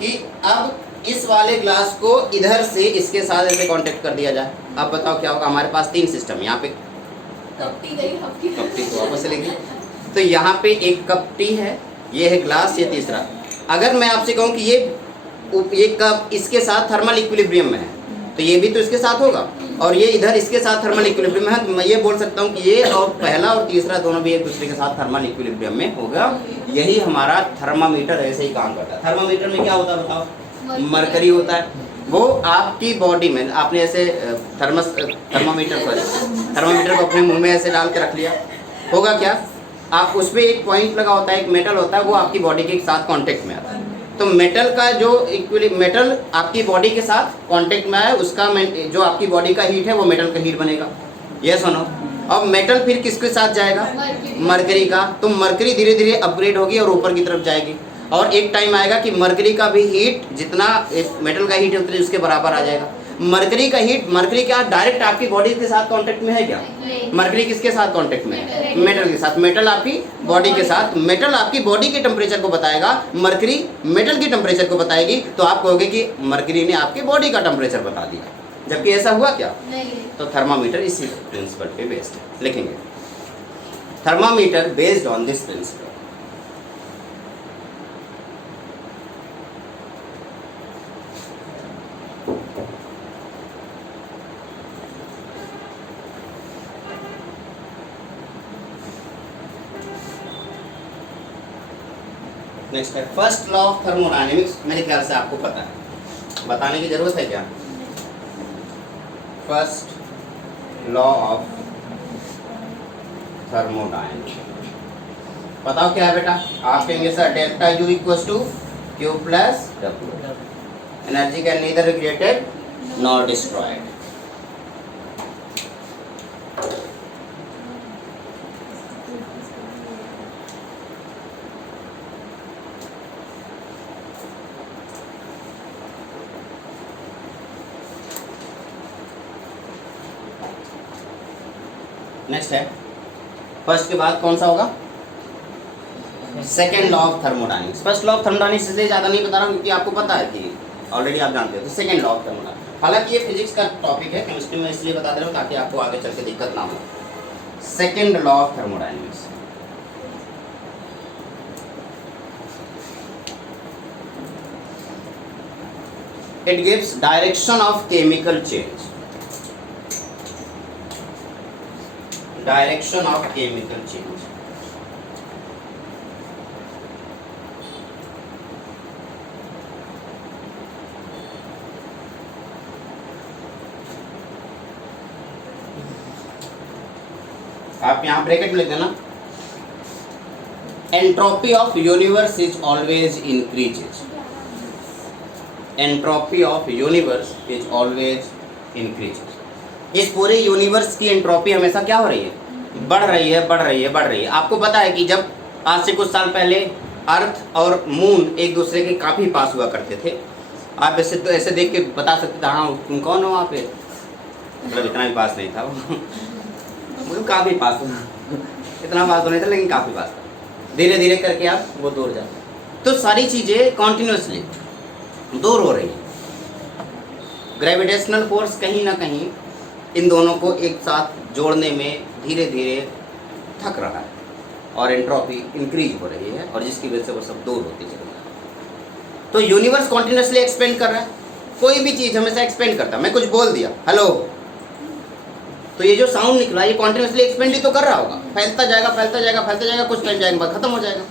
कि अब इस वाले ग्लास को इधर से इसके साथ ऐसे कांटेक्ट कर दिया जाए। अब बताओ क्या होगा? हमारे पास 3 सिस्टम, यहाँ पे कप टी को वापस से लेंगे, तो यहाँ पे एक कप टी है, ये है ग्लास, ये तीसरा। अगर मैं आपसे कहूँ कि ये कप इसके साथ थर्मल इक्विलिब्रियम में है, तो ये भी तो इसके साथ होगा, और ये इधर इसके साथ थर्मल इक्विलिब्रियम में है, तो मैं ये बोल सकता हूँ कि ये और पहला और तीसरा दोनों भी एक दूसरे के साथ थर्मल इक्विलिब्रियम में होगा। यही हमारा थर्मामीटर ऐसे ही काम करता है। थर्मामीटर में क्या होता है बताओ? मरकरी होता है। वो आपकी बॉडी में, आपने ऐसे थर्मामीटर को अपने मुंह में ऐसे डाल के रख लिया, होगा क्या? आप उस पर एक पॉइंट लगा होता है, एक मेटल होता है, वो आपकी बॉडी के साथ कांटेक्ट में आता है। तो मेटल का जो मेटल आपकी बॉडी के साथ कांटेक्ट में आए, उसका जो आपकी बॉडी का हीट है वो मेटल का हीट बनेगा। ये सुनो, अब मेटल फिर किसके साथ जाएगा? मरकरी का। तो मरकरी धीरे धीरे अपग्रेड होगी और ऊपर की तरफ जाएगी, और एक टाइम आएगा कि मरकरी का भी हीट जितना मेटल का हीट है उतनी उसके बराबर आ जाएगा। मरकरी का हीट, मरकरी क्या डायरेक्ट आपकी बॉडी के साथ कांटेक्ट में है क्या? मरकरी किसके साथ कांटेक्ट में है? मेटल के साथ। मेटल आपकी बॉडी के साथ, मेटल आपकी बॉडी के टेम्परेचर को बताएगा, मरकरी मेटल की टेम्परेचर को बताएगी। तो आप कहोगे कि मरकरी ने आपकी बॉडी का टेम्परेचर बता दिया, जबकि ऐसा हुआ क्या? तो थर्मामीटर इसी प्रिंसिपल पे बेस्ड है। लिखेंगे thermometer based on this principle. Next है फर्स्ट लॉ ऑफ थर्मोडायनेमिक्स। मेरे ख्याल से आपको पता है, बताने की जरूरत है क्या? फर्स्ट लॉ ऑफ थर्मोडायनेमिक्स बताओ क्या है बेटा? आप कहेंगे sir delta U equals to Q plus W. Energy can neither be created nor destroyed. Next है फर्स्ट के बाद कौन सा होगा? Second law of thermodynamics. First law of thermodynamics इसलिए ज़्यादा नहीं बता रहा हूँ क्योंकि आपको पता है कि ऑलरेडी आप जानते हो। तो सेकेंड लॉ ऑफ थर्मोडायनेमिक्स, हालांकि ये फिजिक्स का टॉपिक है, केमिस्ट्री में इसलिए बता दे रहा हूँ ताकि आपको आगे चल के दिक्कत ना हो। Second law of thermodynamics, it gives direction of chemical change. Direction of chemical change. आप यहाँ ब्रैकेट में लिख देना, entropy of universe is always increases. Entropy of universe is always increases. इस पूरे यूनिवर्स की एंट्रोपी हमेशा क्या हो रही है? बढ़ रही है, बढ़ रही है, बढ़ रही है। आपको पता है कि जब आज से कुछ साल पहले अर्थ और मून एक दूसरे के काफ़ी पास हुआ करते थे, आप ऐसे तो ऐसे देख के बता सकते थे हाँ तुम कौन हो वहाँ पे, मतलब इतना भी पास नहीं था वो काफ़ी पास था, इतना पास तो नहीं था लेकिन काफ़ी पास था। धीरे धीरे करके आप वो दूर जाते, तो सारी चीज़ें कॉन्टिन्यूसली दूर हो रही है। ग्रेविटेशनल फोर्स कहीं ना कहीं इन दोनों को एक साथ जोड़ने में धीरे धीरे थक रहा है और एंट्रोपी इंक्रीज हो रही है, और जिसकी वजह से वो सब दूर होती चली है। तो यूनिवर्स कॉन्टिन्यूसली एक्सपेंड कर रहा है, कोई भी चीज़ हमेशा एक्सपेंड करता है। मैं कुछ बोल दिया हेलो, तो ये जो साउंड निकला ये कॉन्टिन्यूसली एक्सपेंड ही तो कर रहा होगा, फैलता जाएगा फैलता जाएगा फैलता जाएगा, कुछ टाइम जाएगा बाद खत्म हो जाएगा,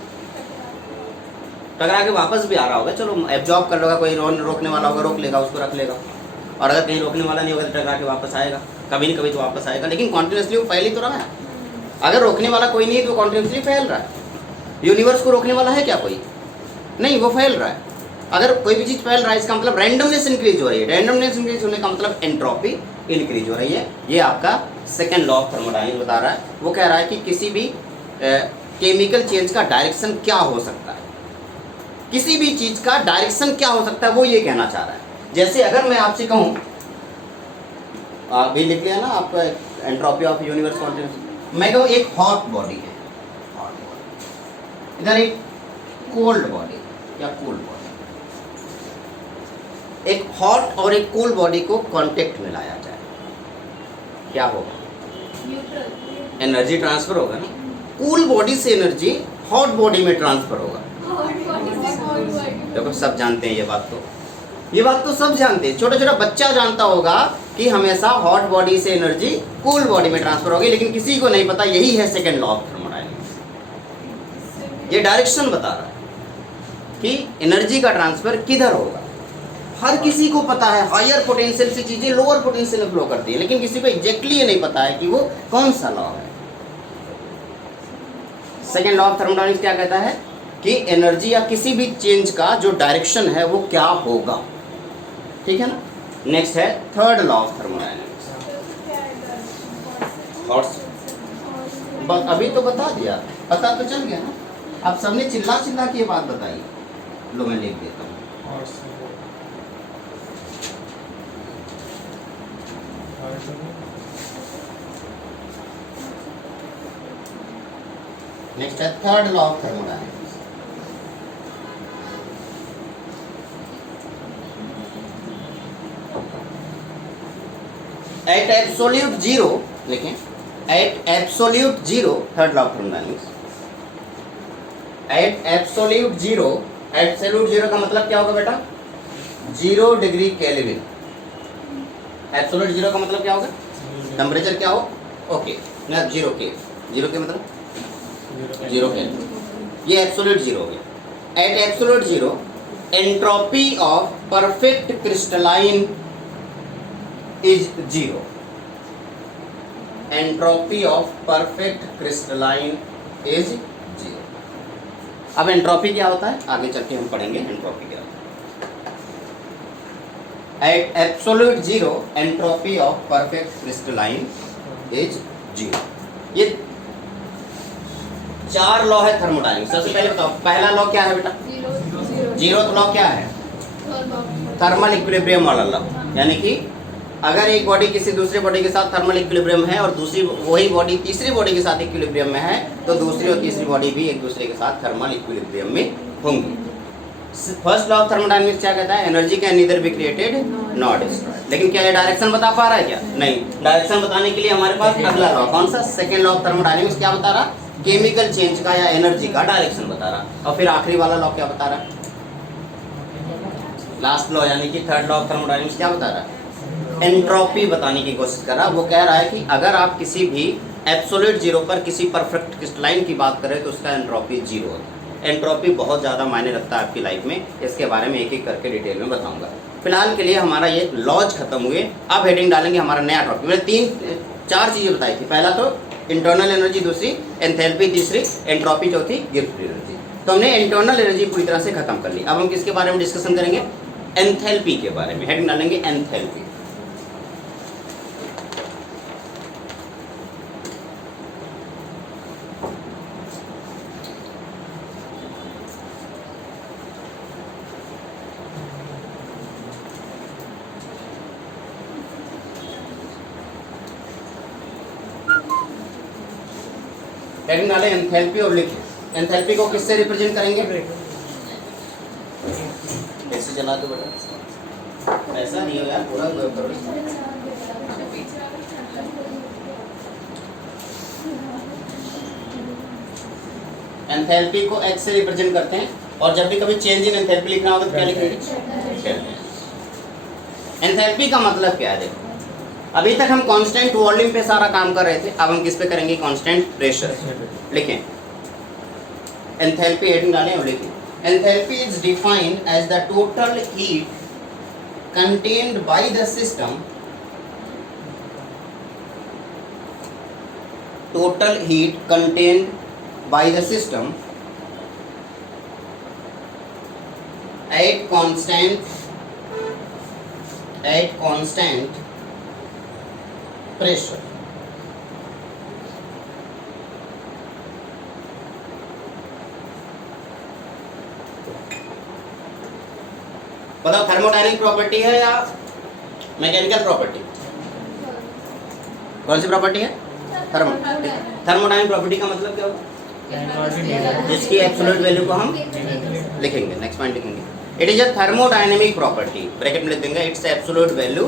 टकरा के वापस भी आ रहा होगा, चलो एब्जॉर्ब कर लेगा, कोई रोकने वाला होगा रोक लेगा, उसको रख लेगा, और अगर कहीं रोकने वाला नहीं होगा तो टकरा के वापस आएगा, कभी नहीं कभी तो वापस आएगा, लेकिन कॉन्टिन्यूसली वो फैल ही तो रहा है। अगर रोकने वाला कोई नहीं तो कॉन्टिन्यूसली फैल रहा है। यूनिवर्स को रोकने वाला है क्या कोई? नहीं, वो फैल रहा है। अगर कोई भी चीज़ फैल रहा है इसका मतलब रैंडमनेस इंक्रीज हो रही है, रैंडमनेस इंक्रीज होने का मतलब एंट्रोपी इंक्रीज हो रही है। ये आपका सेकेंड लॉ ऑफ थर्मोडायनेमिक्स बता रहा है। वो कह रहा है कि किसी भी केमिकल चेंज का डायरेक्शन क्या हो सकता है, किसी भी चीज का डायरेक्शन क्या हो सकता है, वो ये कहना चाह रहा है। जैसे अगर मैं आपसे कहूं, अभी लिख लिया ना आप, एंट्रोपी ऑफ यूनिवर्स कॉन्टिन्यूस, मैं कहूं एक हॉट बॉडी है, हॉट बॉडी, इधर एक कोल्ड बॉडी या कूल बॉडी, एक हॉट और एक कूल बॉडी को कांटेक्ट में लाया जाए, क्या होगा? न्यूट्रल। एनर्जी ट्रांसफर होगा ना। कूल बॉडी से एनर्जी हॉट बॉडी में ट्रांसफर होगा। हॉट बॉडी से कोल्ड बॉडी। देखो सब जानते हैं ये बात तो सब जानते हैं। छोटा छोटा बच्चा जानता होगा कि हमेशा हॉट बॉडी से एनर्जी कूल बॉडी में ट्रांसफर होगी, लेकिन किसी को नहीं पता। यही है सेकेंड लॉ ऑफ थर्मोडायनेमिक्स। ये डायरेक्शन बता रहा है कि एनर्जी का ट्रांसफर किधर होगा। हर किसी को पता है हायर पोटेंशियल से चीजें लोअर पोटेंशियल में फ्लो करती है, लेकिन किसी को एग्जैक्टली ये नहीं पता है कि वो कौन सा लॉ है। सेकेंड लॉ ऑफ थर्मोडायनेमिक्स क्या कहता है कि एनर्जी या किसी भी चेंज का जो डायरेक्शन है वो क्या होगा, ठीक है ना। नेक्स्ट है थर्ड लॉ ऑफ थर्मोडायनेमिक्स। बस अभी तो बता दिया, पता तो चल गया ना। अब सबने चिल्ला चिल्ला के ये बात बताई। लो मैं लिख देता हूँ। नेक्स्ट है third law of thermodynamics. At absolute zero, लिखें at absolute zero, third law of thermodynamics. At absolute zero, absolute zero का मतलब क्या होगा बेटा? 0 डिग्री केल्विन। एब्सोल्यूट जीरो का मतलब क्या होगा? टेम्परेचर क्या हो? ओके ना, जीरो के, जीरो के मतलब 0 केल्विन, ये एब्सोल्यूट जीरो हो गया। At absolute zero entropy of perfect crystalline is 0। Entropy of perfect crystalline is 0। अब एंट्रोपी क्या होता है आगे चल के हम पढ़ेंगे। एंट्रोपी क्या होता है? At absolute zero entropy of perfect crystalline is 0। ये 4 लॉ है थर्मोडायनेमिक्स। सबसे पहले बताओ पहला लॉ क्या है बेटा? जीरो लॉ क्या है? थर्मल इक्विलिब्रियम वाला लॉ, यानी कि अगर एक बॉडी किसी दूसरे बॉडी के साथ थर्मल इक्विलिब्रियम है और दूसरी वही बॉडी तीसरी बॉडी के साथ इक्विलिब्रियम में है, तो दूसरी और तीसरी बॉडी भी एक दूसरे के साथ थर्मल इक्विलिब्रियम में होंगी। फर्स्ट लॉ ऑफ थर्मोडायनेमिक्स क्या कहता है? Energy can neither be created not destroyed. लेकिन क्या ये डायरेक्शन बता पा रहा है क्या? नहीं। डायरेक्शन बताने के लिए हमारे पास अगला लॉ कौन सा? सेकेंड लॉ ऑफ थर्मोडायनेमिक्स क्या बता रहा? केमिकल चेंज का या एनर्जी का डायरेक्शन बता रहा। और फिर आखिरी वाला लॉ क्या बता रहा? लास्ट लॉ यानी कि थर्ड लॉ ऑफ थर्मोडायनेमिक्स क्या बता रहा है? एंट्रोपी बताने की कोशिश कर रहा। वो कह रहा है कि अगर आप किसी भी एब्सोल्यूट जीरो पर किसी परफेक्ट क्रिस्टलाइन की बात करें तो उसका एंट्रोपी 0 होता है। एंट्रोपी बहुत ज़्यादा मायने रखता है आपकी लाइफ में। इसके बारे में एक एक करके डिटेल में बताऊंगा। फिलहाल के लिए हमारा ये लॉज खत्म हुए। अब हेडिंग डालेंगे हमारा नया टॉपिक। मैंने 4 चीज़ें बताई थी। पहला तो इंटरनल एनर्जी, दूसरी एंथैल्पी, तीसरी एंट्रोपी, चौथी गिब्स फ्री एनर्जी। तो हमने इंटरनल एनर्जी पूरी तरह से खत्म कर ली। अब हम किसके बारे में डिस्कशन करेंगे? एंथैल्पी के बारे में। हेडिंग डालेंगे एंथैल्पी। हेडिंग डालें एंथैल्पी और लिखें। एंथैल्पी को किससे रिप्रेजेंट करेंगे? कैसे चला दो बेटा, ऐसा नहीं हो यार, पूरा करो। एंथैल्पी को H से रिप्रेजेंट करते हैं और जब भी कभी चेंज इन एंथैल्पी लिखना होगा तो क्या लिखेंगे? एंथैल्पी का मतलब क्या है? देखो अभी तक हम कांस्टेंट वॉल्यूम पे सारा काम कर रहे थे, अब हम किस पे करेंगे? Constant pressure. लिखें एंथैल्पी, हेडिंग डालें और लिखें enthalpy is defined as the total heat contained by the system, total heat contained by the system at constant pressure। बताओ थर्मोडायनेमिक प्रॉपर्टी है या मैकेनिकल प्रॉपर्टी? कौन सी प्रॉपर्टी है? थर्मोडायनेमिक प्रॉपर्टी का मतलब क्या होगा? जिसकी एब्सोल्यूट वैल्यू को हम लिखेंगे, नेक्स्ट पॉइंट लिखेंगे। It is a thermodynamic property, bracket में लिख देंगे, it's absolute value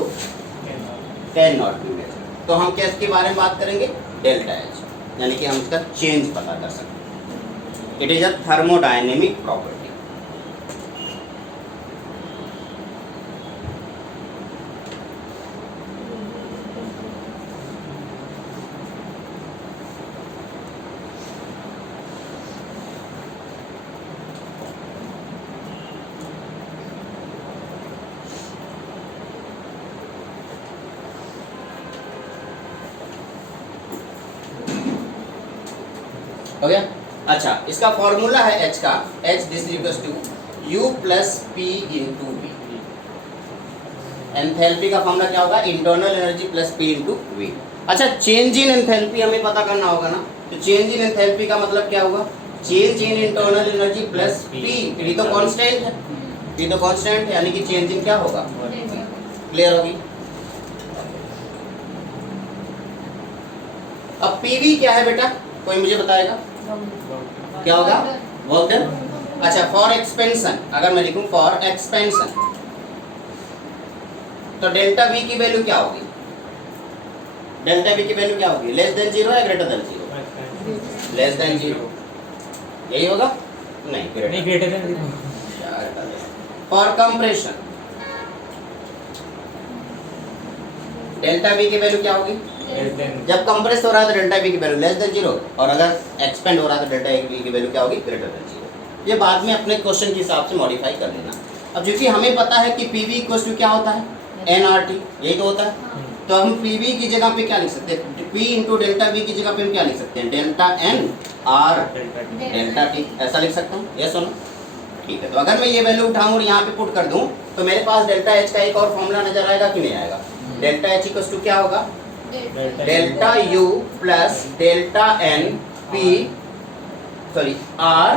can not be measured. तो हम किसके बारे में बात करेंगे? डेल्टा एच, यानी कि हम इसका चेंज पता कर सकते हैं। It is a thermodynamic property. हो गया? अच्छा, इसका फॉर्मूला है H का, H this equals to U plus P into V। Enthalpy का फॉर्मूला क्या होगा? Internal energy plus P into V। अच्छा, चेंज इन एंथैल्पी हमें पता करना होगा ना, तो चेंज इन एंथैल्पी का मतलब क्या होगा? Change in internal energy plus P। P तो कांस्टेंट है, P तो कांस्टेंट है, यानी कि चेंज इन क्या होगा? क्लियर होगी? अब PV क्या है बेटा? कोई मुझे बताएगा क्या होगा? Work done. अच्छा, फॉर एक्सपेंशन अगर मैं लिखूं फॉर एक्सपेंशन, तो डेल्टा V की वैल्यू क्या होगी? डेल्टा V की वैल्यू क्या होगी? लेस देन 0 या ग्रेटर देन 0? लेस देन 0, यही होगा? नहीं, greater than 0। For compression delta V की वैल्यू क्या होगी? जब कंप्रेस हो रहा है तो डेल्टा V की वैल्यू लेस देन 0, और अगर एक्सपेंड हो रहा है तो डेल्टा V की वैल्यू क्या होगी? Greater than 0। ये बाद में अपने क्वेश्चन के हिसाब से मॉडिफाई कर लेना। अब क्योंकि हमें पता है कि PV इक्वल्स टू क्या होता है? nRT, यही तो होता है। तो हम PV की जगह पे क्या लिख सकते हैं? P इंटू डेल्टा V की जगह पे हम क्या लिख सकते हैं? Delta N R delta T, ऐसा लिख सकता हूँ। ये सुनो, ठीक है। तो अगर मैं ये वैल्यू उठाऊँ और यहाँ पे पुट कर दूँ तो मेरे पास डेल्टा H का एक और फॉर्मूला नजर आएगा कि नहीं आएगा? डेल्टा H इक्वल्स टू क्या होगा? Delta U plus delta N P sorry R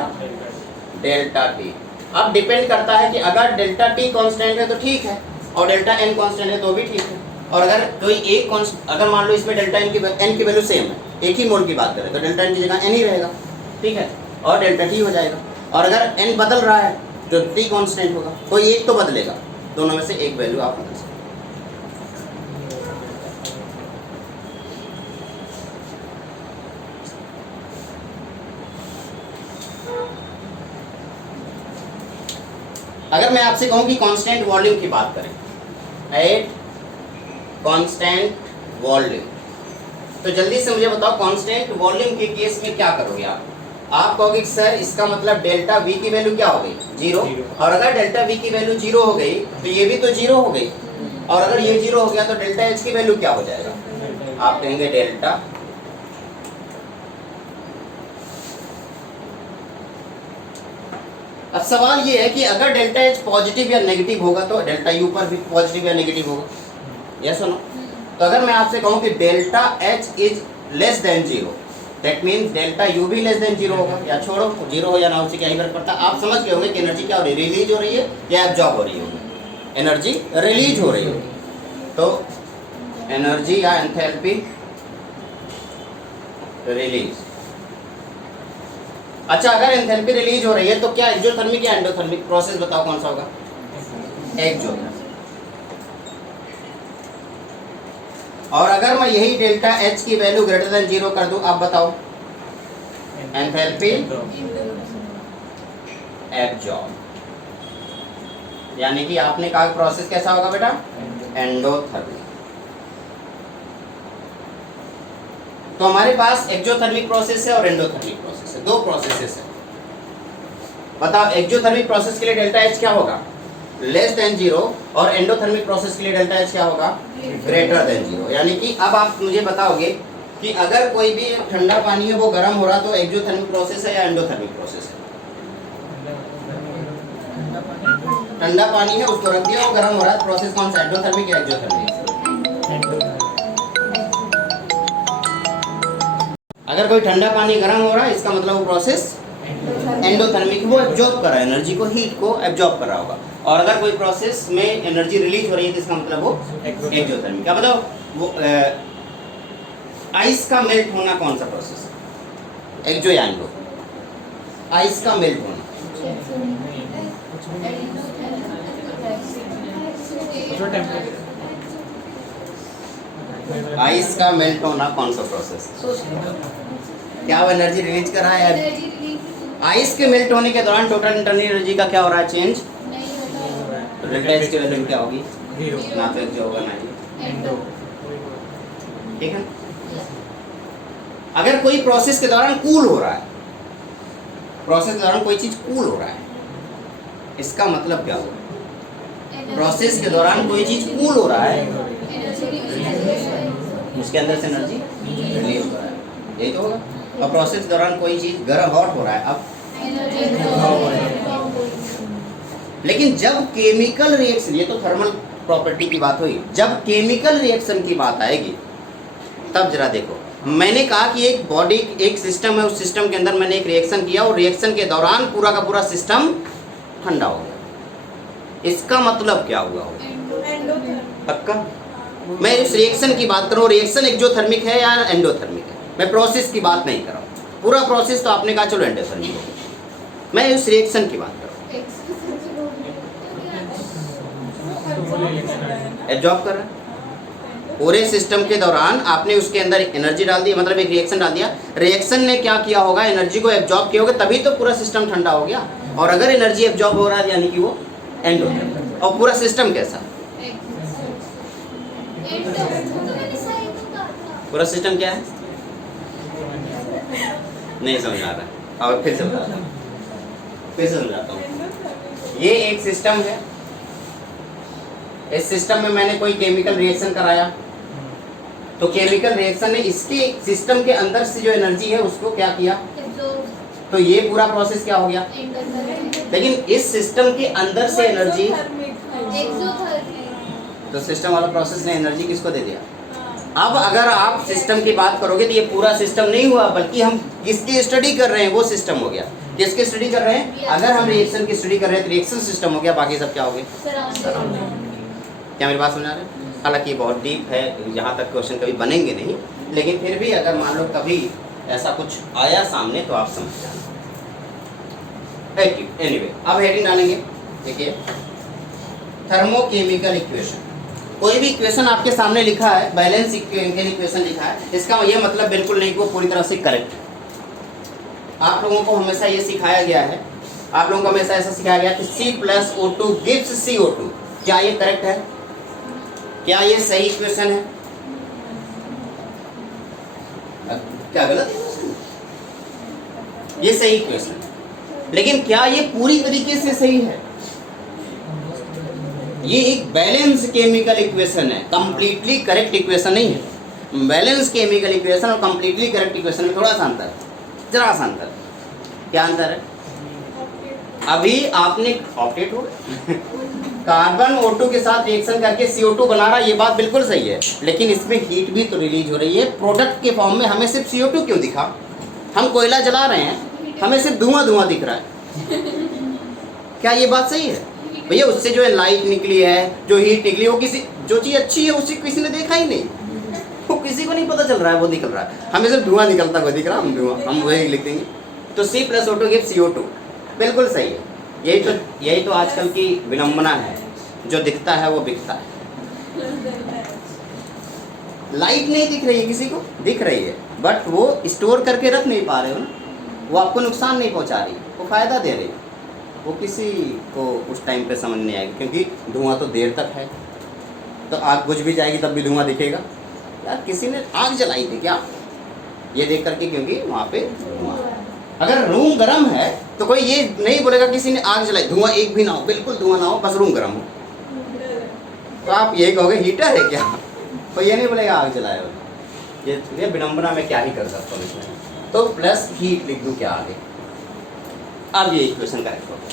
delta T। अब डिपेंड करता है कि अगर डेल्टा T कांस्टेंट है तो ठीक है, और डेल्टा N कांस्टेंट है तो भी ठीक है। और अगर कोई एक अगर मान लो इसमें डेल्टा N की वैल्यू सेम है, एक ही मोल की बात करें, तो डेल्टा N की जगह N ही रहेगा, ठीक है, और डेल्टा T हो जाएगा। और अगर N बदल रहा है तो T कांस्टेंट होगा, कोई एक तो बदलेगा, दोनों में से एक वैल्यू आप बदल सकते हैं। अगर मैं आपसे कहूं कि कांस्टेंट वॉल्यूम की बात करें, एट कांस्टेंट वॉल्यूम, तो जल्दी से मुझे बताओ कांस्टेंट वॉल्यूम के केस में क्या करोगे आप कहोगे कि सर इसका मतलब डेल्टा V की वैल्यू क्या हो गई? 0। और अगर डेल्टा V की वैल्यू 0 हो गई तो ये भी तो 0 हो गई, और अगर ये 0 हो गया तो डेल्टा H की वैल्यू क्या हो जाएगा? आप कहेंगे डेल्टा अब सवाल ये है कि अगर डेल्टा H पॉजिटिव या नेगेटिव होगा तो डेल्टा U पर भी पॉजिटिव या नेगेटिव होगा, यस और नो? तो अगर मैं आपसे कहूं कि delta H is less than 0, that means delta U भी लेस देन 0 होगा, या छोड़ो 0 हो या ना हो उससे क्या ही फर्क पड़ता। आप समझ गए होंगे कि एनर्जी क्या हो रही है? रिलीज हो रही है या एब्जॉर्ब हो रही होगी? एनर्जी रिलीज हो रही होगी, तो एनर्जी या एंथैल्पी रिलीज। अच्छा, अगर एंथैल्पी रिलीज हो रही है तो क्या एक्सोथर्मिक या एंडोथर्मिक प्रोसेस बताओ कौन सा होगा? एक्सोथर्मिक। और अगर मैं यही डेल्टा H की वैल्यू ग्रेटर देन 0 कर दूं, आप बताओ एंथैल्पी एब्जॉर्ब, यानी कि आपने कहा प्रोसेस कैसा होगा बेटा? एंडोथर्मिक। तो हमारे पास एक्सोथर्मिक प्रोसेस है और एंडोथर्मिक प्रोसेस है, दो प्रोसेसेस है। बताओ एक्सोथर्मिक प्रोसेस के लिए डेल्टा H क्या होगा? लेस देन 0, और एंडोथर्मिक प्रोसेस के लिए डेल्टा H क्या होगा? Greater than 0। यानी कि अब आप मुझे बताओगे कि अगर कोई भी ठंडा पानी है वो गर्म हो रहा तो एक्सोथर्मिक प्रोसेस है या एंडोथर्मिक प्रोसेस है? ठंडा पानी है उसको रख दिया, वो गर्म हो रहा है, प्रोसेस कौन सा? एंडोथर्मिक या एक्सोथर्मिक? अगर कोई ठंडा पानी गर्म हो रहा है इसका मतलब वो प्रोसेस एंडोथर्मिक, वो एब्जॉर्ब कर रहा है, एनर्जी को, हीट को एब्जॉर्ब कर रहा होगा। और अगर कोई प्रोसेस में एनर्जी रिलीज हो रही है तो इसका मतलब वो एक्सोथर्मिक। क्या बताओ वो आइस का मेल्ट होना कौन सा प्रोसेस है? एक्सो या एंडो? आइस का मेल्ट होना आइस का मेल्ट होना कौन सा प्रोसेस? क्या वो एनर्जी रिलीज कर रहा है? एनर्जी रिलीज आइस के मेल्ट होने के दौरान टोटल इंटरनल एनर्जी का क्या हो रहा है? चेंज। नहीं होता तो डेल्टा एच की वैल्यू क्या होगी? ना तो एक्सो होगा ना ही, एंडो। ठीक है। अगर कोई प्रोसेस के दौरान कूल हो रहा है, प्रोसेस के दौरान कोई चीज कूल हो रहा है, इसका मतलब क्या होगा? प्रोसेस के दौरान कोई चीज कूल हो रहा है, उसके अंदर से एनर्जी रिलीज हो रहा है, यही तो होगा। और प्रोसेस के दौरान कोई चीज गर्म हॉट हो रहा है, अब लेकिन जब केमिकल रिएक्शन, ये तो थर्मल प्रॉपर्टी की बात हुई, जब केमिकल रिएक्शन की बात आएगी तब जरा देखो, मैंने कहा कि एक बॉडी एक सिस्टम है, उस सिस्टम के अंदर मैंने एक रिएक्शन किया और रिएक्शन के दौरान पूरा का पूरा सिस्टम ठंडा हो गया, इसका मतलब क्या हुआ होगा? पक्का? मैं इस रिएक्शन की बात करूँ, रिएक्शन एक्सोथर्मिक है या एंडोथर्मिक है, मैं प्रोसेस की बात नहीं कर रहा हूँ। पूरा प्रोसेस तो आपने कहा चलो एंडोथर्मिक है, मैं इस रिएक्शन की बात कर रहा हूँ। एब्जॉर्ब कर रहा है पूरे सिस्टम के दौरान, आपने उसके अंदर एनर्जी डाल दी, मतलब एक रिएक्शन डाल दिया, रिएक्शन ने क्या किया होगा? एनर्जी को एब्जॉर्ब किया होगा, तभी तो पूरा सिस्टम ठंडा हो गया। और अगर एनर्जी एब्जॉर्ब हो रहा है यानी कि वो एंडोथर्मिक। और पूरा सिस्टम कैसा? पूरा सिस्टम क्या है? नहीं समझ आ रहा, और फिर समझाता हूँ, फिर समझाता हूँ। ये एक सिस्टम है, इस सिस्टम में मैंने कोई केमिकल रिएक्शन कराया, तो केमिकल रिएक्शन ने इसके सिस्टम के अंदर से जो एनर्जी है उसको क्या किया? तो ये पूरा प्रोसेस क्या हो गया? लेकिन इस सिस्टम के अंदर से एनर्जी, तो सिस्टम वाला प्रोसेस ने एनर्जी किसको दे दिया? अब अगर आप सिस्टम की बात करोगे तो ये पूरा सिस्टम नहीं हुआ, बल्कि हम किसकी स्टडी कर रहे हैं वो सिस्टम हो गया। किसकी स्टडी कर रहे हैं? अगर हम रिएक्शन की स्टडी कर रहे हैं तो रिएक्शन सिस्टम हो गया, बाकी सब क्या हो गए? क्या मेरी बात समझ आ रही है? हालांकि ये बहुत डीप है, यहाँ तक क्वेश्चन कभी बनेंगे नहीं, लेकिन फिर भी अगर मान लो कभी ऐसा कुछ आया सामने तो आप समझ जाना। एनीवे, अब हेडिंग डालेंगे, देखिए थर्मोकेमिकल इक्वेशन। कोई भी इक्वेशन आपके सामने लिखा है, बैलेंस केमिकल इक्वेशन लिखा है, इसका ये मतलब बिल्कुल नहीं कि वो पूरी तरह से करेक्ट है। आप लोगों को हमेशा ये सिखाया गया है, आप लोगों को हमेशा ऐसा सिखाया गया कि C+O2 gives CO2। क्या ये करेक्ट है? क्या ये सही इक्वेशन है? क्या गलत इक्वेशन? ये सही इक्वेशन है, लेकिन क्या ये पूरी तरीके से सही है? ये एक बैलेंस केमिकल इक्वेशन है, कंप्लीटली करेक्ट इक्वेशन नहीं है। बैलेंस केमिकल इक्वेशन और कंप्लीटली करेक्ट इक्वेशन में थोड़ा सा अंतर है, जरा सा अंतर। क्या अंतर है? अभी आपने ऑप्टेट हो कार्बन O2 के साथ रिएक्शन करके CO2 बना रहा है, ये बात बिल्कुल सही है, लेकिन इसमें हीट भी तो रिलीज हो रही है प्रोडक्ट के फॉर्म में। हमें सिर्फ CO2 क्यों दिखा? हम कोयला जला रहे हैं, हमें सिर्फ धुआं धुआं दिख रहा है। क्या ये बात सही है? भैया उससे जो लाइट निकली है, जो हीट निकली, वो किसी जो चीज़ अच्छी है उसे किसी ने देखा ही नहीं, वो किसी को नहीं पता चल रहा है, वो निकल रहा है। हमें सिर्फ धुआं निकलता हुआ दिख रहा, हम धुआं, हम वही लिख देंगे। तो C+O2 gives CO2 बिल्कुल सही है। यही तो आजकल की विडंबना है, जो दिखता है वो बिकता है। लाइट नहीं दिख रही है, किसी को दिख रही है, बट वो स्टोर करके रख नहीं पा रहे हो ना, वो आपको नुकसान नहीं पहुंचा रही, वो फायदा दे रही, वो किसी को उस टाइम पे समझ नहीं आएगी, क्योंकि धुआं तो देर तक है। तो आग बुझ भी जाएगी तब भी धुआं दिखेगा। यार किसी ने आग जलाई थी क्या, ये देख करके, क्योंकि वहाँ पे धुआं। अगर रूम गर्म है तो कोई ये नहीं बोलेगा किसी ने आग जलाई, धुआं एक भी ना हो, बिल्कुल धुआं ना हो, बस रूम गर्म हो, तो आप यही कहोगे हीटर है क्या? तो ये नहीं बोलेगा आग जलाया हो। ये विडंबना में क्या ही कर सकता हूँ इसमें। तो प्लस हीट लिख दूँ क्या आगे? अब ये इक्वेशन करेक्ट हो गया।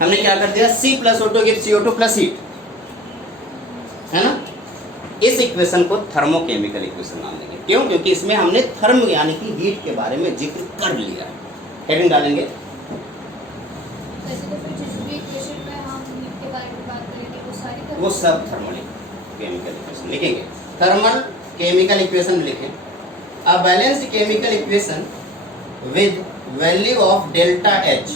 हमने क्या कर दिया? C+O2 gives CO2 plus heat, है ना? इस इक्वेशन को थर्मोकेमिकल इक्वेशन नाम देंगे। क्यों? क्योंकि इसमें हमने थर्म यानी कि हीट के बारे में जिक्र कर लिया है। हेडिंग डालेंगे वैसे तो फिर जिस भी इक्वेशन में हम लिखते वो सब थर्मल केमिकल इक्वेशन लिखेंगे। थर्मल केमिकल इक्वेशन लिखें। A balanced chemical equation with value of delta H.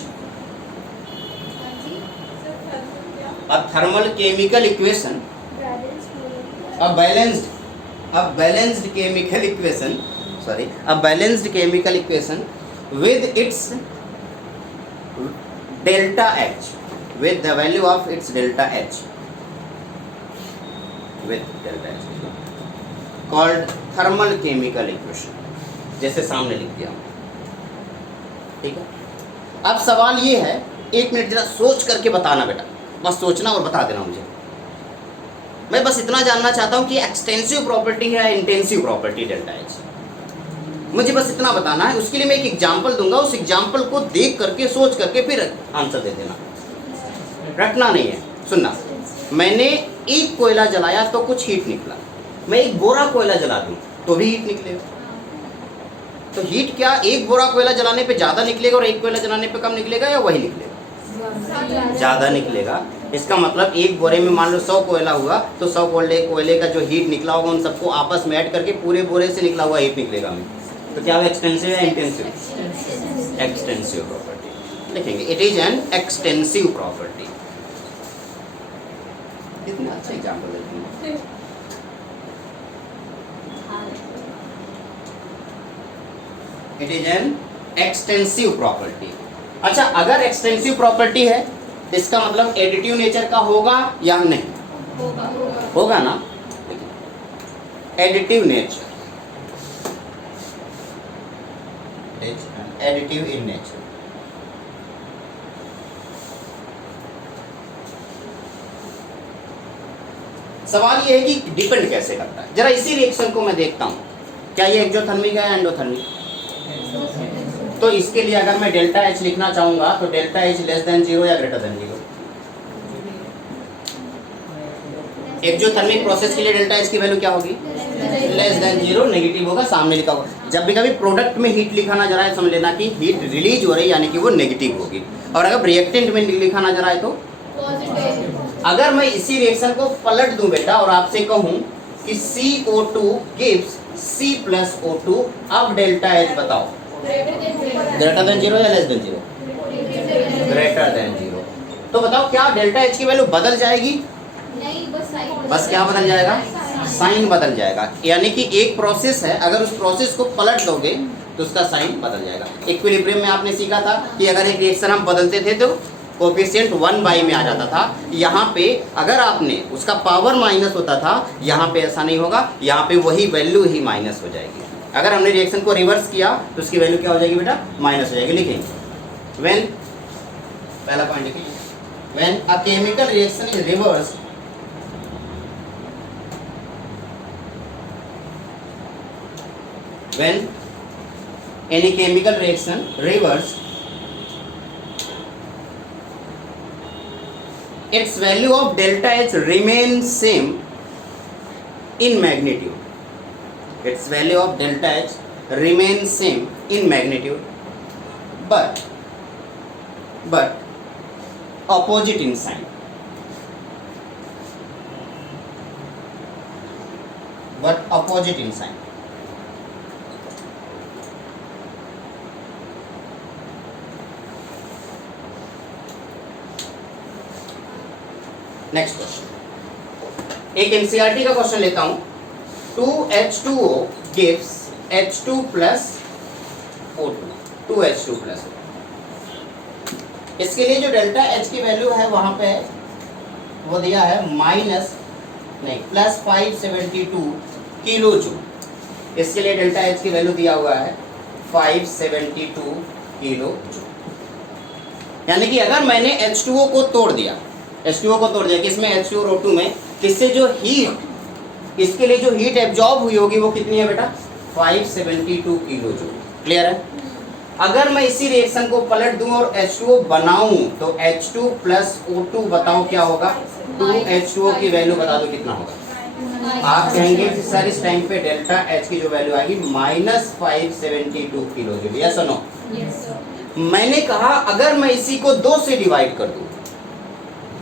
हाँ जी सर थर्मल क्या a thermal chemical equation, balance a balanced chemical equation, sorry, a balanced chemical equation with its delta H, with the value of its delta H, with delta H called thermal chemical equation, जैसे सामने लिख दिया। ठीक है, अब सवाल ये है, एक मिनट जरा सोच करके बताना बेटा, बस सोचना और बता देना मुझे। मैं बस इतना जानना चाहता हूं कि एक्सटेंसिव प्रॉपर्टी है इंटेंसिव प्रॉपर्टी डेल्टा एच, मुझे बस इतना बताना है। उसके लिए मैं एक एग्जांपल दूंगा, उस एग्जांपल को देख करके सोच करके फिर आंसर दे देना, रटना नहीं है। सुनना, मैंने एक कोयला जलाया तो कुछ हीट निकला, मैं एक बोरा कोयला जला दूं तो भी हीट निकलेगा। तो हीट क्या एक बोरा कोयला जलाने पे ज़्यादा निकलेगा और एक कोयला जलाने पे कम निकलेगा, या वही निकलेगा? ज़्यादा निकलेगा। इसका मतलब एक बोरे में मान लो 100 कोयला हुआ तो 100 कोयले का जो हीट निकला होगा उन सबको आपस में ऐड करके पूरे बोरे से निकला हुआ हीट निकलेगा हमें। तो क्या वो एक्सटेंसिव या इंटेंसिव? एक्सटेंसिव प्रॉपर्टी लिखेंगे। It is an extensive property. कितना अच्छा एग्जाम्पल देते हैं। It is an extensive property. अच्छा, अगर एक्सटेंसिव प्रॉपर्टी है इसका मतलब एडिटिव नेचर का होगा या नहीं? होगा ना। Additive nature, additive in nature. सवाल ये है कि डिपेंड कैसे करता है। जरा इसी रिएक्शन को मैं देखता हूं, क्या ये एक्सोथर्मिक है या एंडोथर्मिक? तो इसके लिए अगर मैं डेल्टा एच लिखना चाहूंगा तो डेल्टा एच लेस देन 0 या ग्रेटर देन 0? एक्सोथर्मिक प्रोसेस के लिए डेल्टा एच की वैल्यू क्या होगी? लेस देन 0, नेगेटिव होगा, सामने लिखा होगा। जब भी कभी प्रोडक्ट में हीट लिखा नजर आए समझ लेना कि हीट रिलीज हो रही है, यानी कि वो नेगेटिव होगी। और अगर रिएक्टेंट में लिखा नजर आए तो पॉजिटिव। अगर मैं इसी रिएक्शन को पलट दूं बेटा और आपसे कहूं कि CO2 गिव्स C+O2, अब डेल्टा एच बताओ, ग्रेटर देन 0 या लेस देन 0? Greater than 0। तो बताओ क्या डेल्टा एच की वैल्यू बदल जाएगी? नहीं, बस क्या बदल जाएगा? साइन बदल जाएगा। यानी कि एक प्रोसेस है, अगर उस प्रोसेस को पलट दोगे तो उसका साइन बदल जाएगा। इक्विलिब्रियम में आपने सीखा था कि अगर एक रिएक्शन हम बदलते थे तो कोएफिशिएंट 1/, में आ जाता था। यहाँ पे अगर आपने उसका पावर माइनस होता था, यहाँ पे ऐसा नहीं होगा, यहाँ पे वही वैल्यू ही माइनस हो जाएगी। अगर हमने रिएक्शन को रिवर्स किया तो उसकी वैल्यू क्या हो जाएगी बेटा? माइनस हो जाएगी। लिखेंगे व्हेन, पहला पॉइंट लिखिए, when a chemical reaction is reversed, when any chemical reaction reverse, its value of delta H remains same in magnitude. Its value of delta H remains same in magnitude, but opposite in sign. But opposite in sign. Next question, एक NCERT का question लेता हूं। 2H2O gives H2 plus O2, 2H2 plus O2। इसके लिए जो delta H की value है वहां पे वो दिया है +572 किलो जूल। इसके लिए डेल्टा H की वैल्यू दिया हुआ है 572 किलो जूल। यानी कि अगर मैंने H2O को तोड़ दिया, H2O को तोड़ दिया किसमें? H2 और O2 में, इससे जो हीट, इसके लिए जो हीट एब्जॉर्ब हुई होगी वो कितनी है बेटा? 572 किलो जूल। क्लियर है? अगर मैं इसी रिएक्शन को पलट दूं और H2O बनाऊं तो H2 plus O2 बताओ क्या होगा? 2H2O की वैल्यू बता दो कितना होगा? आप कहेंगे कि सर इस टाइम पे डेल्टा H की जो वैल्यू आएगी -572 किलो जूल। यस और नो? मैंने कहा अगर मैं इसी को 2 से डिवाइड कर दूं,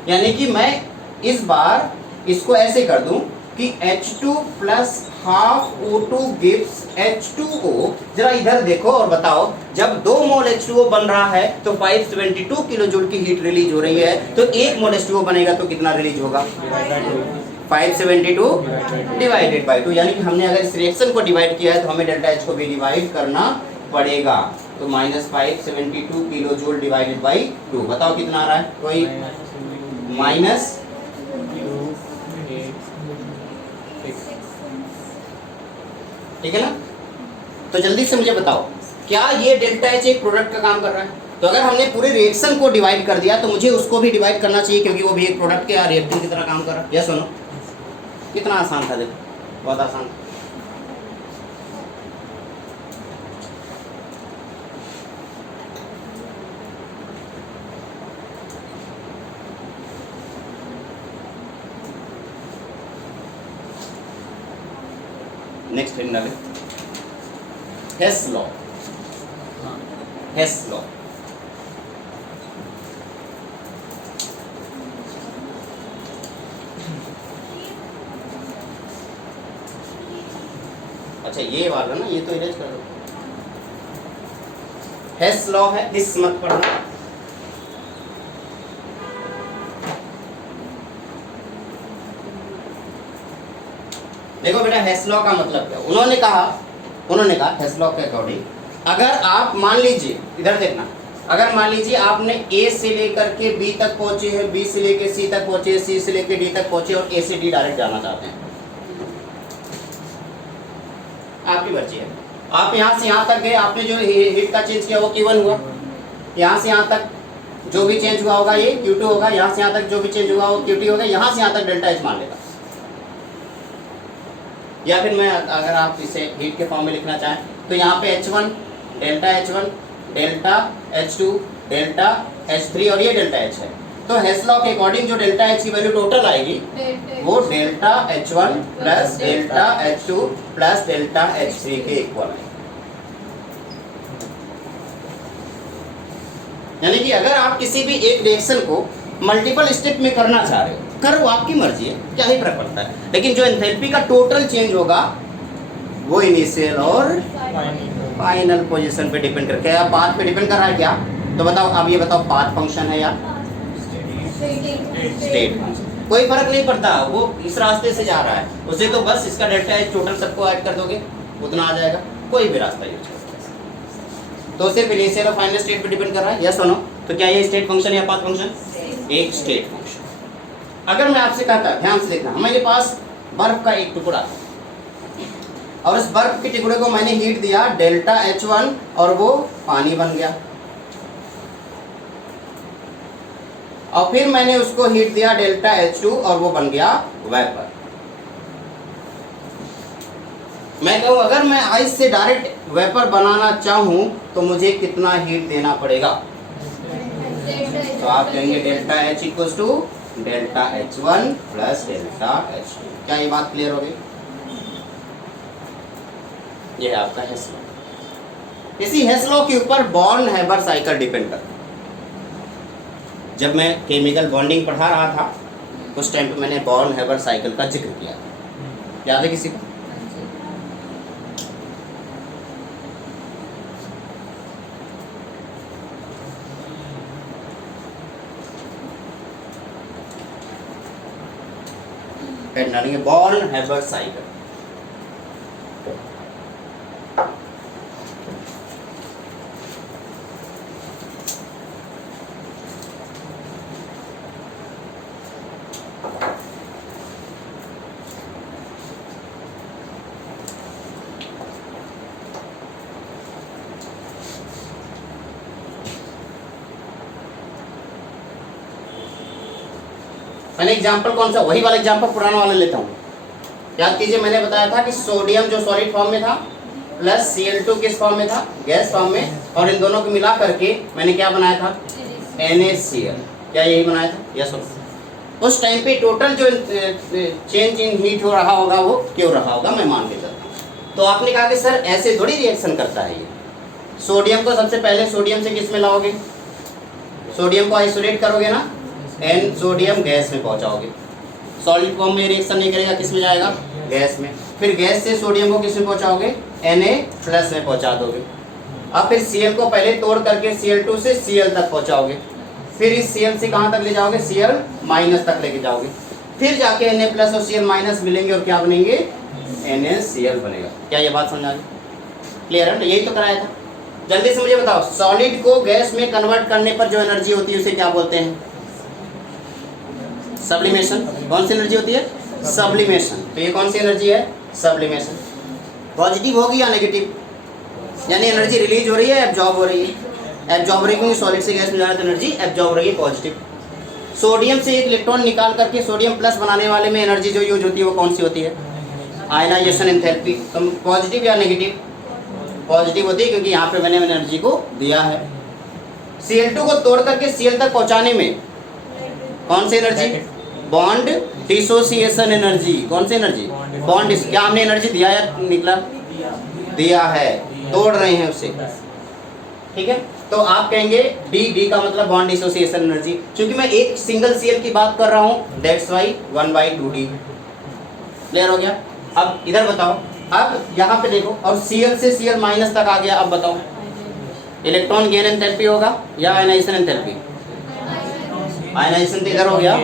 यानी कि मैं इस बार इसको ऐसे कर दूं कि H2 plus half O2 gives H2O। जरा इधर देखो और बताओ, जब 2 मोल H2O बन रहा है तो 572 किलो जूल की हीट रिलीज हो रही है, तो 1 मोल H2O बनेगा तो कितना रिलीज होगा? 572 डिवाइडेड बाई 2। यानी कि हमने अगर इस रिएक्शन को डिवाइड किया है तो हमें डेल्टा H को भी डिवाइड करना पड़ेगा। तो -572 किलो जूल डिवाइडेड बाई 2, बताओ कितना आ रहा है? कोई माइनस ठीक है ना? तो जल्दी से मुझे बताओ, क्या ये डेल्टा H एक प्रोडक्ट का काम कर रहा है? तो अगर हमने पूरे रिएक्शन को डिवाइड कर दिया तो मुझे उसको भी डिवाइड करना चाहिए, क्योंकि वो भी एक प्रोडक्ट के या रिएक्टेंट की तरह काम कर रहा है। यस सुनो, कितना आसान था, देखो बहुत आसान। नेक्स्ट हेडिंग डालें, हेस लॉ। हेस लॉ अच्छा ये वाला ना, ये तो इरेज कर दो। हेस लॉ है, दिस मत पढ़ना। देखो बेटा, हेस लॉ का मतलब क्या? उन्होंने कहा हेस लॉ के अकॉर्डिंग, अगर आप मान लीजिए, इधर देखना, अगर मान लीजिए आपने A से लेकर के B तक पहुंचे हैं, B से लेकर C तक पहुंचे, C से लेकर D तक पहुंचे और A से D डायरेक्ट जाना चाहते हैं, आपकी मर्जी है। आप यहाँ से यहाँ तक गए, आपने जो हीट का चेंज किया वो Q1 हुआ, यहाँ से यहाँ तक जो भी चेंज हुआ होगा ये Q2 होगा, यहाँ से यहाँ तक जो भी चेंज हुआ वो Q3 होगा, यहाँ से यहाँ तक डेल्टा H मान लेगा। या फिर मैं, अगर आप इसे हीट के फॉर्म में लिखना चाहें तो यहाँ पे H1 delta H1 delta H2 delta H3 और ये डेल्टा H है। तो हेस लॉ के अकॉर्डिंग जो डेल्टा H की वैल्यू टोटल आएगी वो delta H1 plus delta H2 plus delta H3 के इक्वल है। यानी कि अगर आप किसी भी एक रिएक्शन को मल्टीपल स्टेप में करना चाह रहे हो, करो, आपकी मर्जी है, क्या ही फर्क पड़ता है, लेकिन जो एंथैल्पी का टोटल चेंज होगा वो इनिशियल और फाइनल पोजीशन पे डिपेंड करके, क्या पाथ पे डिपेंड कर रहा है क्या? तो बताओ, अब ये बताओ, पाथ फंक्शन है या स्टेट फंक्शन? कोई फर्क नहीं पड़ता, वो इस रास्ते से जा रहा है, उसे तो बस इसका डेल्टा H टोटल सबको ऐड कर दोगे, उतना आ जाएगा, कोई भी रास्ता यूज कर सकते हैं। तो सिर्फ इनिशियल और फाइनल स्टेट पे डिपेंड कर रहा है, यस और नो? तो क्या ये स्टेट फंक्शन या पाथ फंक्शन? एक स्टेट फंक्शन। अगर मैं आपसे कहता, ध्यान से देखना, हमारे पास बर्फ का एक टुकड़ा है और उस बर्फ के टुकड़े को मैंने हीट दिया डेल्टा H1 और वो पानी बन गया, और फिर मैंने उसको हीट दिया डेल्टा H2 और वो बन गया वेपर। मैं कहूँ अगर मैं आइस से डायरेक्ट वेपर बनाना चाहूँ तो मुझे कितना हीट देना पड़ेगा? तो आप कहेंगे delta H equals to delta H1 plus delta H2। क्या ये बात क्लियर हो गई? ये है आपका हेस लॉ। इसी हेस लॉ के ऊपर बॉर्न हैबर साइकिल डिपेंड करता है। जब मैं केमिकल बॉन्डिंग पढ़ा रहा था उस टाइम पे मैंने बॉर्न हैबर साइकिल का जिक्र किया था, याद है किसी को? डालेंगे बॉर्न हैबर साइकिल। मैंने एग्जाम्पल कौन सा, वही वाला एग्जाम्पल पुराना वाला लेता हूँ। याद कीजिए, मैंने बताया था कि सोडियम जो सॉलिड फॉर्म में था प्लस Cl2 किस फॉर्म में था? गैस फॉर्म में, और इन दोनों को मिला करके मैंने क्या बनाया था? NaCl। क्या यही बनाया था? यस। उस टाइम पे टोटल जो चेंज इन हीट हो रहा होगा वो क्यों रहा होगा, मैं मान के चलता हूँ। तो आपने कहा कि सर ऐसे थोड़ी रिएक्शन करता है ये। सोडियम को सबसे पहले सोडियम से किस में लाओगे? सोडियम को आइसोलेट करोगे ना, N सोडियम गैस में पहुंचाओगे, सॉलिड फॉर्म में रिएक्शन नहीं करेगा, किस में जाएगा? गैस में। फिर गैस से सोडियम को किस में पहुंचाओगे? Na+ में पहुंचा दोगे। अब फिर Cl को पहले तोड़ करके Cl2 से Cl तक पहुंचाओगे, फिर इस Cl से कहाँ तक ले जाओगे? Cl- तक लेके जाओगे, फिर जाके Na+ और Cl- मिलेंगे और क्या बनेंगे? NaCl बनेगा। क्या ये बात समझ आ गई? क्लियर है ना? यही तो कराया था। जल्दी से मुझे बताओ, सॉलिड को गैस में कन्वर्ट करने पर जो एनर्जी होती है उसे क्या बोलते हैं? सब्लिमेशन। कौन सी एनर्जी होती है? सब्लिमेशन। तो ये कौन सी एनर्जी है? सब्लिमेशन। पॉजिटिव होगी या नेगेटिव? यानी एनर्जी रिलीज हो रही है, एब्जॉर्ब हो रही है? एब्जॉर्ब हो रही है, क्योंकि सॉलिड से गैस में जा रहा है तो एनर्जी एब्जॉर्ब हो रही है, पॉजिटिव। सोडियम से एक इलेक्ट्रॉन निकाल करके सोडियम+ बनाने वाले में एनर्जी जो यूज होती है वो कौन सी होती है? Ionization enthalpy. तो पॉजिटिव या नेगेटिव? पॉजिटिव होती है, क्योंकि यहाँ पे मैंने एनर्जी को दिया है। Cl2 को तोड़ करके Cl तक पहुँचाने में कौन सी एनर्जी? Bond dissociation energy. कौन सी एनर्जी? बॉन्ड। क्या हमने एनर्जी दिया या निकला? दिया है, तोड़ रहे हैं उसे। ठीक है, तो आप कहेंगे डी का मतलब बॉन्ड डिसोसिएशन एनर्जी। क्योंकि मैं एक सिंगल Cl की बात कर रहा हूँ, दैट्स वाई 1/2D। क्लियर हो गया? अब इधर बताओ, अब यहाँ पे देखो, और Cl से Cl- तक आ गया। अब बताओ इलेक्ट्रॉन गेन एंथैल्पी होगा या आयनाइजेशन एंथैल्पी? आयनाइजेशन तो इधर हो गया,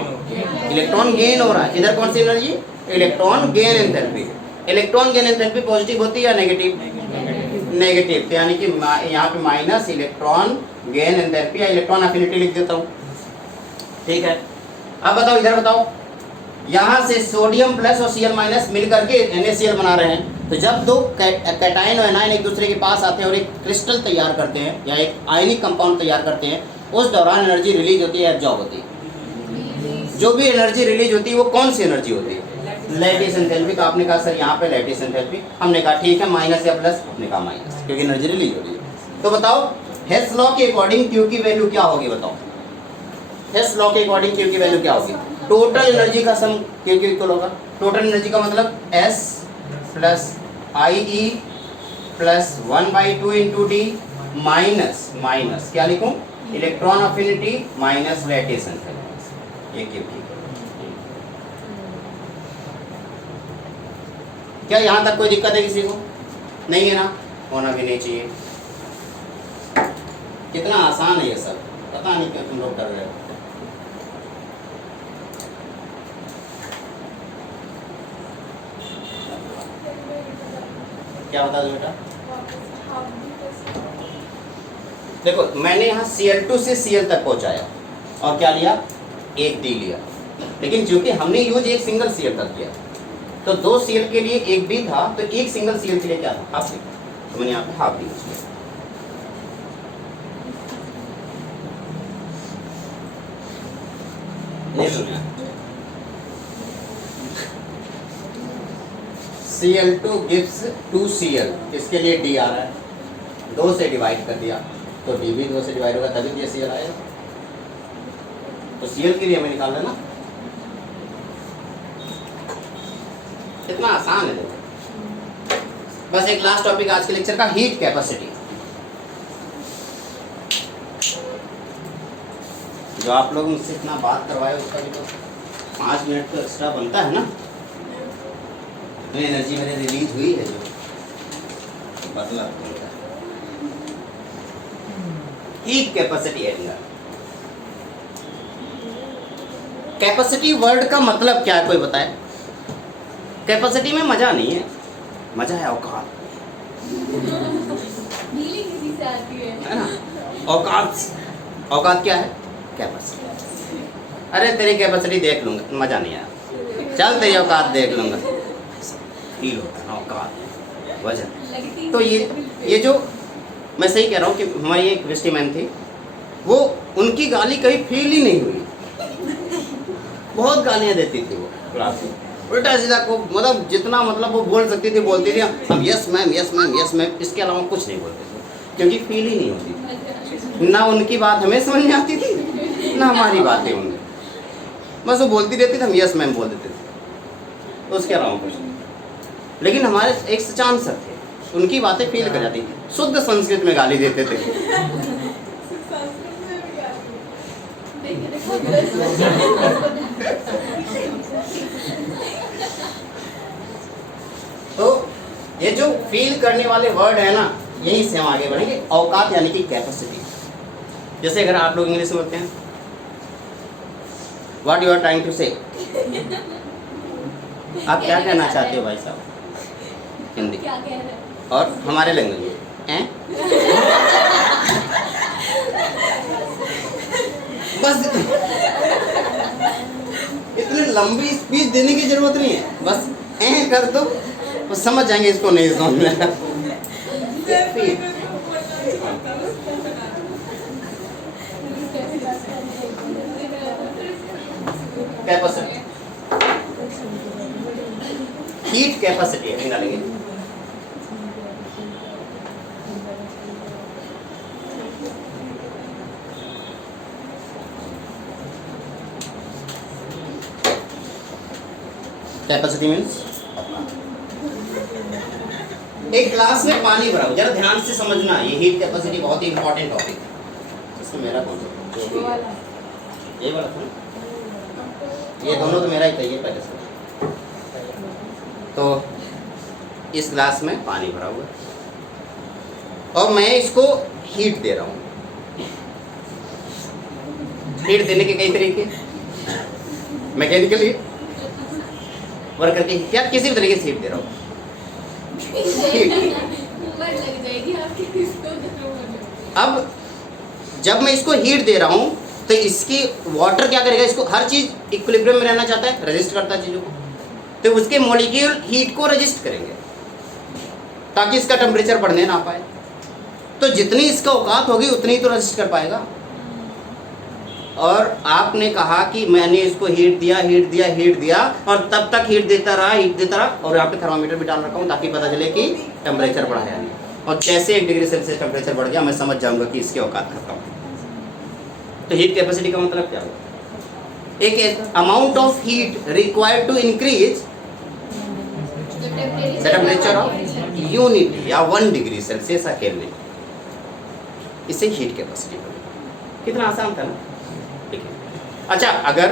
इलेक्ट्रॉन गेन हो रहा है। इधर कौन सी energy? Electron gain enthalpy. Electron gain enthalpy positive होती है या नेगेटिव? नेगेटिव। तो यानी कि यहाँ पे माइनस इलेक्ट्रॉन गेन एंथैल्पी या इलेक्ट्रॉन एफिनिटी लिख देता हूँ। ठीक है, अब बताओ इधर बताओ, यहाँ से सोडियम+ और Cl- मिल करके NaCl बना रहे हैं। तो जब दो कैटायन और एनायन एक दूसरे के पास आते हैं और एक क्रिस्टल तैयार करते हैं या एक आयनिक कंपाउंड तैयार करते हैं, उस दौरान एनर्जी रिलीज होती है, एब्जॉर्ब होती है। जो भी एनर्जी रिलीज होती है वो कौन सी एनर्जी होती है? Lattice enthalpy. तो आपने कहा सर यहाँ पे लैटिस एंथैल्पी, हमने कहा ठीक है माइनस या प्लस, आपने कहा माइनस, क्योंकि एनर्जी रिलीज हो रही है। तो बताओ हेस लॉ के अकॉर्डिंग Q की वैल्यू क्या होगी? बताओ हेस लॉ के अकॉर्डिंग Q की वैल्यू क्या होगी? टोटल एनर्जी का सम Q इक्वल होगा। टोटल एनर्जी का मतलब S + IE + 1/2 × D माइनस क्या लिखूं? Electron affinity minus lattice enthalpy. ये Q की। क्या यहाँ तक कोई दिक्कत है किसी को? नहीं है ना? होना भी नहीं चाहिए। कितना आसान है ये सब, पता नहीं क्यों तुम लोग डर रहे हो। क्या बता दो बेटा? देखो मैंने यहाँ Cl2 से Cl तक पहुँचाया और क्या लिया? एक D लिया, लेकिन चूंकि हमने यूज एक सिंगल Cl तक किया तो 2 Cl के लिए एक D था, तो एक सिंगल Cl के लिए क्या था? Half D। तो मैंने यहाँ पे हाफ D यूज किया। नहीं सुनिए, Cl2 gives 2Cl, इसके लिए D आ रहा है, 2 से डिवाइड कर दिया तो D भी 2 से डिवाइड होगा, तभी ये Cl आएगा। तो Cl के लिए हमें निकालना है ना। कितना आसान है देखो। बस एक लास्ट टॉपिक आज के लेक्चर का, हीट कैपेसिटी। जो आप लोग मुझसे इतना बात करवाए उसका भी तो 5 मिनट तो एक्स्ट्रा बनता है ना। इतनी एनर्जी मेरे रिलीज हुई है जो बदला बनता है। Heat capacity angle. Capacity word का मतलब क्या है कोई बताए? कैपेसिटी में मजा नहीं है, मजा है औकात, फीलिंग किसी से आती है ना। औकात क्या है? कैपेसिटी। अरे तेरी कैपेसिटी देख लूंगा, मजा नहीं आया, चल तेरी औकात देख लूंगा, फील होता है ना औकात, वजन। तो ये जो मैं सही कह रहा हूँ कि हमारी एक वेस्टीमैन थी, वो उनकी गाली कभी फील ही नहीं हुई। बहुत गालियाँ देती थी वो क्लास में, उल्टा सीधा को, मतलब जितना मतलब वो बोल सकती थी बोलती थी। हम yes ma'am yes ma'am yes ma'am, इसके अलावा कुछ नहीं बोलते थे, क्योंकि फील ही नहीं होती। ना उनकी बात हमें समझ में आती थी, ना हमारी बातें उन्हें, बस वो बोलती रहती थी, हम यस मैम बोल देते थे, उसके अलावा कुछ नहीं। लेकिन हमारे एक सचान सर थे, उनकी बातें फील कर जाती, शुद्ध संस्कृत में गाली देते थे। तो ये जो फील करने वाले वर्ड है ना, यही से हम आगे बढ़ेंगे। औकात यानी कि कैपेसिटी। जैसे अगर आप लोग इंग्लिश में बोलते हैं what you are trying to say, आप क्या कहना चाहते हो भाई साहब हिंदी क्या कह रहे हैं? और हमारे लैंग्वेज में हैं? बस इतनी लंबी स्पीच देने की जरूरत नहीं है, बस कर दो वो समझ जाएंगे, इसको नहीं समझ में आया। कैपेसिटी, हीट कैपेसिटी है, निकालेंगे। कैपेसिटी मीन्स एक ग्लास में पानी भरा हो, जरा ध्यान से समझना, ये हीट कैपेसिटी बहुत ही इंपॉर्टेंट टॉपिक है। इसमें मेरा कौन सा जो भी है, ये वाला था ना? ये दोनों तो मेरा ही था, ये पहले से। तो इस ग्लास में पानी भरा हुआ है और मैं इसको हीट दे रहा हूँ। हीट देने के कई तरीके, मैकेनिकल हीट, वर्क करके या किसी भी तरीके से हीट दे रहा हूँ। उम्र लग जाएगी आपकी इसको। अब जब मैं इसको हीट दे रहा हूँ तो इसकी वाटर क्या करेगा, इसको हर चीज़ इक्विलिब्रियम में रहना चाहता है, रेजिस्ट करता है चीज़ों को, तो उसके मॉलिक्यूल हीट को रेजिस्ट करेंगे ताकि इसका टेम्परेचर बढ़ने ना पाए। तो जितनी इसका औकात होगी उतनी तो रेजिस्ट कर पाएगा। और आपने कहा कि मैंने इसको हीट दिया और तब तक हीट देता रहा और यहाँ पे थर्मामीटर भी डाल रखा हूँ ताकि पता चले कि टेम्परेचर बढ़ा है नहीं। और जैसे 1 डिग्री सेल्सियस टेम्परेचर बढ़ गया, मैं समझ जाऊंगा कि इसकी औकात खत्म है। तो हीट कैपेसिटी का मतलब क्या होगा? एक amount of heat required to increase the temperature of unit या 1 डिग्री सेल्सियस केल्विन, इसे हीट कैपेसिटी बोलते हैं। कितना आसान था ना? ठीक है। अच्छा, अगर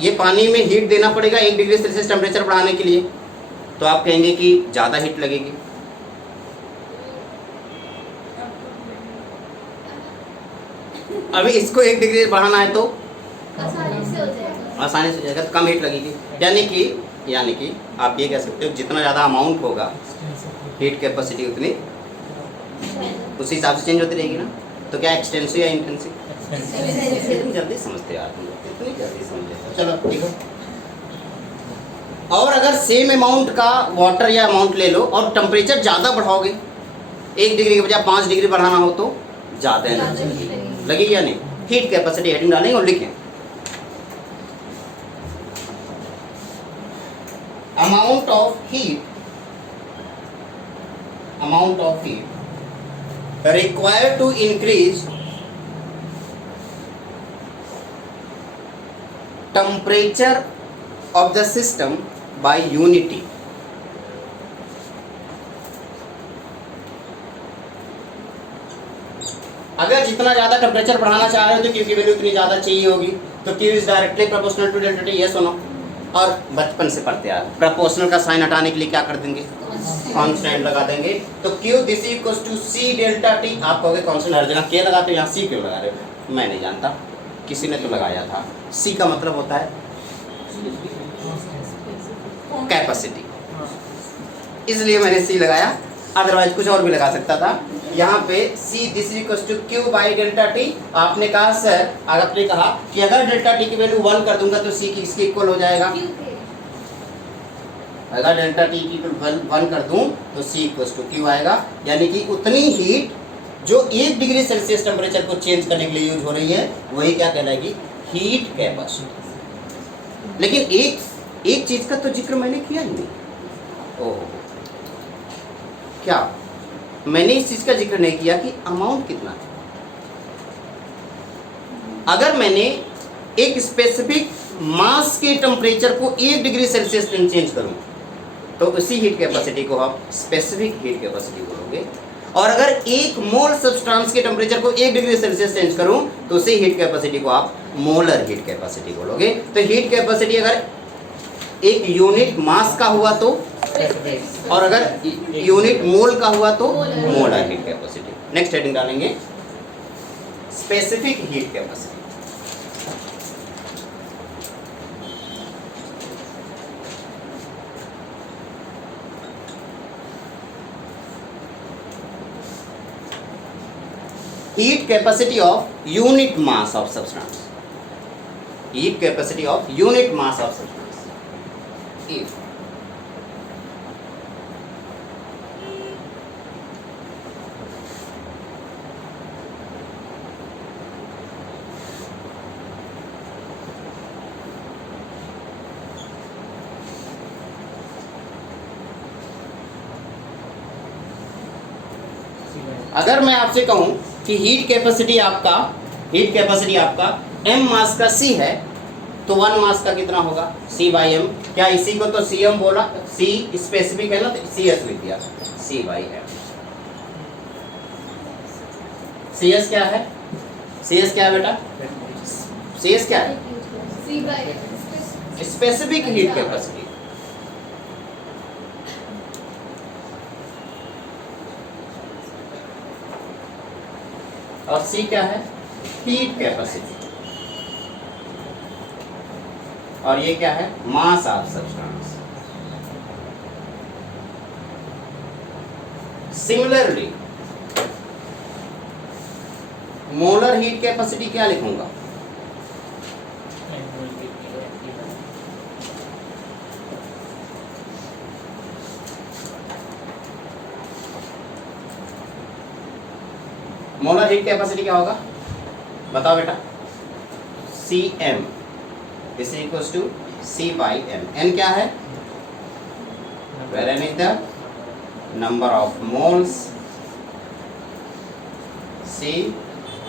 ये पानी में हीट देना पड़ेगा 1 डिग्री सेल्सियस टेम्परेचर बढ़ाने के लिए, तो आप कहेंगे कि ज़्यादा हीट लगेगी। अभी इसको 1 डिग्री बढ़ाना है तो आसानी से हो जाएगा। आसानी से हो जाएगा, तो कम हीट लगेगी। यानी कि आप ये कह सकते हो जितना ज़्यादा अमाउंट होगा हीट कैपेसिटी उतनी उसी हिसाब से चेंज होती रहेगी ना। तो क्या एक्सटेंसिव या इंटेंसिव? इतनी जल्दी समझते यार तुम लोग, इतनी जल्दी समझते। चलो ठीक है। और अगर सेम अमाउंट का वाटर या अमाउंट ले लो और टेम्परेचर ज़्यादा बढ़ाओगे, 1 डिग्री के बजाय 5 डिग्री बढ़ाना हो तो ज़्यादा एनर्जी लगेगी या नहीं? हीट कैपेसिटी हेडिंग डालेंगे और लिखें amount of heat required to increase temperature of the system by unity. अगर जितना ज़्यादा टेम्परेचर बढ़ाना चाह रहे हो तो Q की वैल्यू उतनी ज़्यादा चाहिए होगी, तो Q is directly proportional to delta T. ये सुनो, और बचपन से पढ़ते आ रहे, प्रोपोर्शनल का साइन हटाने के लिए क्या कर देंगे? कांस्टेंट लगा देंगे। तो Q this equals to C delta T. आप कहोगे कांस्टेंट हर जगह K लगाते हो, यहाँ C क्यों लगा रहे हो? मैं नहीं जानता, किसी ने तो लगाया था। C का मतलब होता है कैपेसिटी, इसलिए मैंने C लगाया, अदरवाइज कुछ और भी लगा सकता था। यहाँ पे C this equals to Q by delta T. आपने कहा सर, आपने कहा कि अगर डेल्टा टी की वैल्यू 1 कर दूंगा तो C किसके इक्वल हो जाएगा? अगर डेल्टा टी की 1 कर दूं तो C इक्वल्स टू Q आएगा। यानी कि उतनी हीट जो 1 डिग्री सेल्सियस टेम्परेचर को चेंज करने के लिए यूज हो रही है, वही क्या कहलाएगी? Heat capacity. लेकिन एक चीज का तो जिक्र मैंने किया ही नहीं। ओह, क्या मैंने इस चीज का जिक्र नहीं किया कि अमाउंट कितना है? अगर मैंने एक स्पेसिफिक मास के टेम्परेचर को 1 डिग्री सेल्सियस चेंज करूं तो उसी हीट कैपेसिटी को आप स्पेसिफिक हीट कैपेसिटी बोलोगे। और अगर 1 मोल सब्सटेंस के टेम्परेचर को 1 डिग्री सेल्सियस चेंज करूं तो उसी हीट कैपेसिटी को आप मोलर हीट कैपेसिटी बोलोगे। तो हीट कैपेसिटी अगर एक यूनिट मास का हुआ तो, और अगर यूनिट मोल का हुआ तो molar heat capacity. Next heading डालेंगे specific heat capacity. Heat capacity of unit mass of substance. Heat capacity of unit mass of substance. If अगर मैं आपसे कहूं कि हीट कैपेसिटी आपका m मास का c है तो 1 मास का कितना होगा c बाई m। क्या इसी को तो cm बोला, c स्पेसिफिक है ना तो cs लिख दिया c बाई m। cs क्या है, cs क्या है बेटा, cs क्या है, C by specific heat capacity. और C क्या है, हीट कैपेसिटी। और ये क्या है, mass of substance. Similarly molar heat capacity क्या लिखूंगा, मोलर हीट कैपेसिटी क्या होगा बताओ बेटा, Cm is equals to C by M। N क्या है, where N is the number of moles, C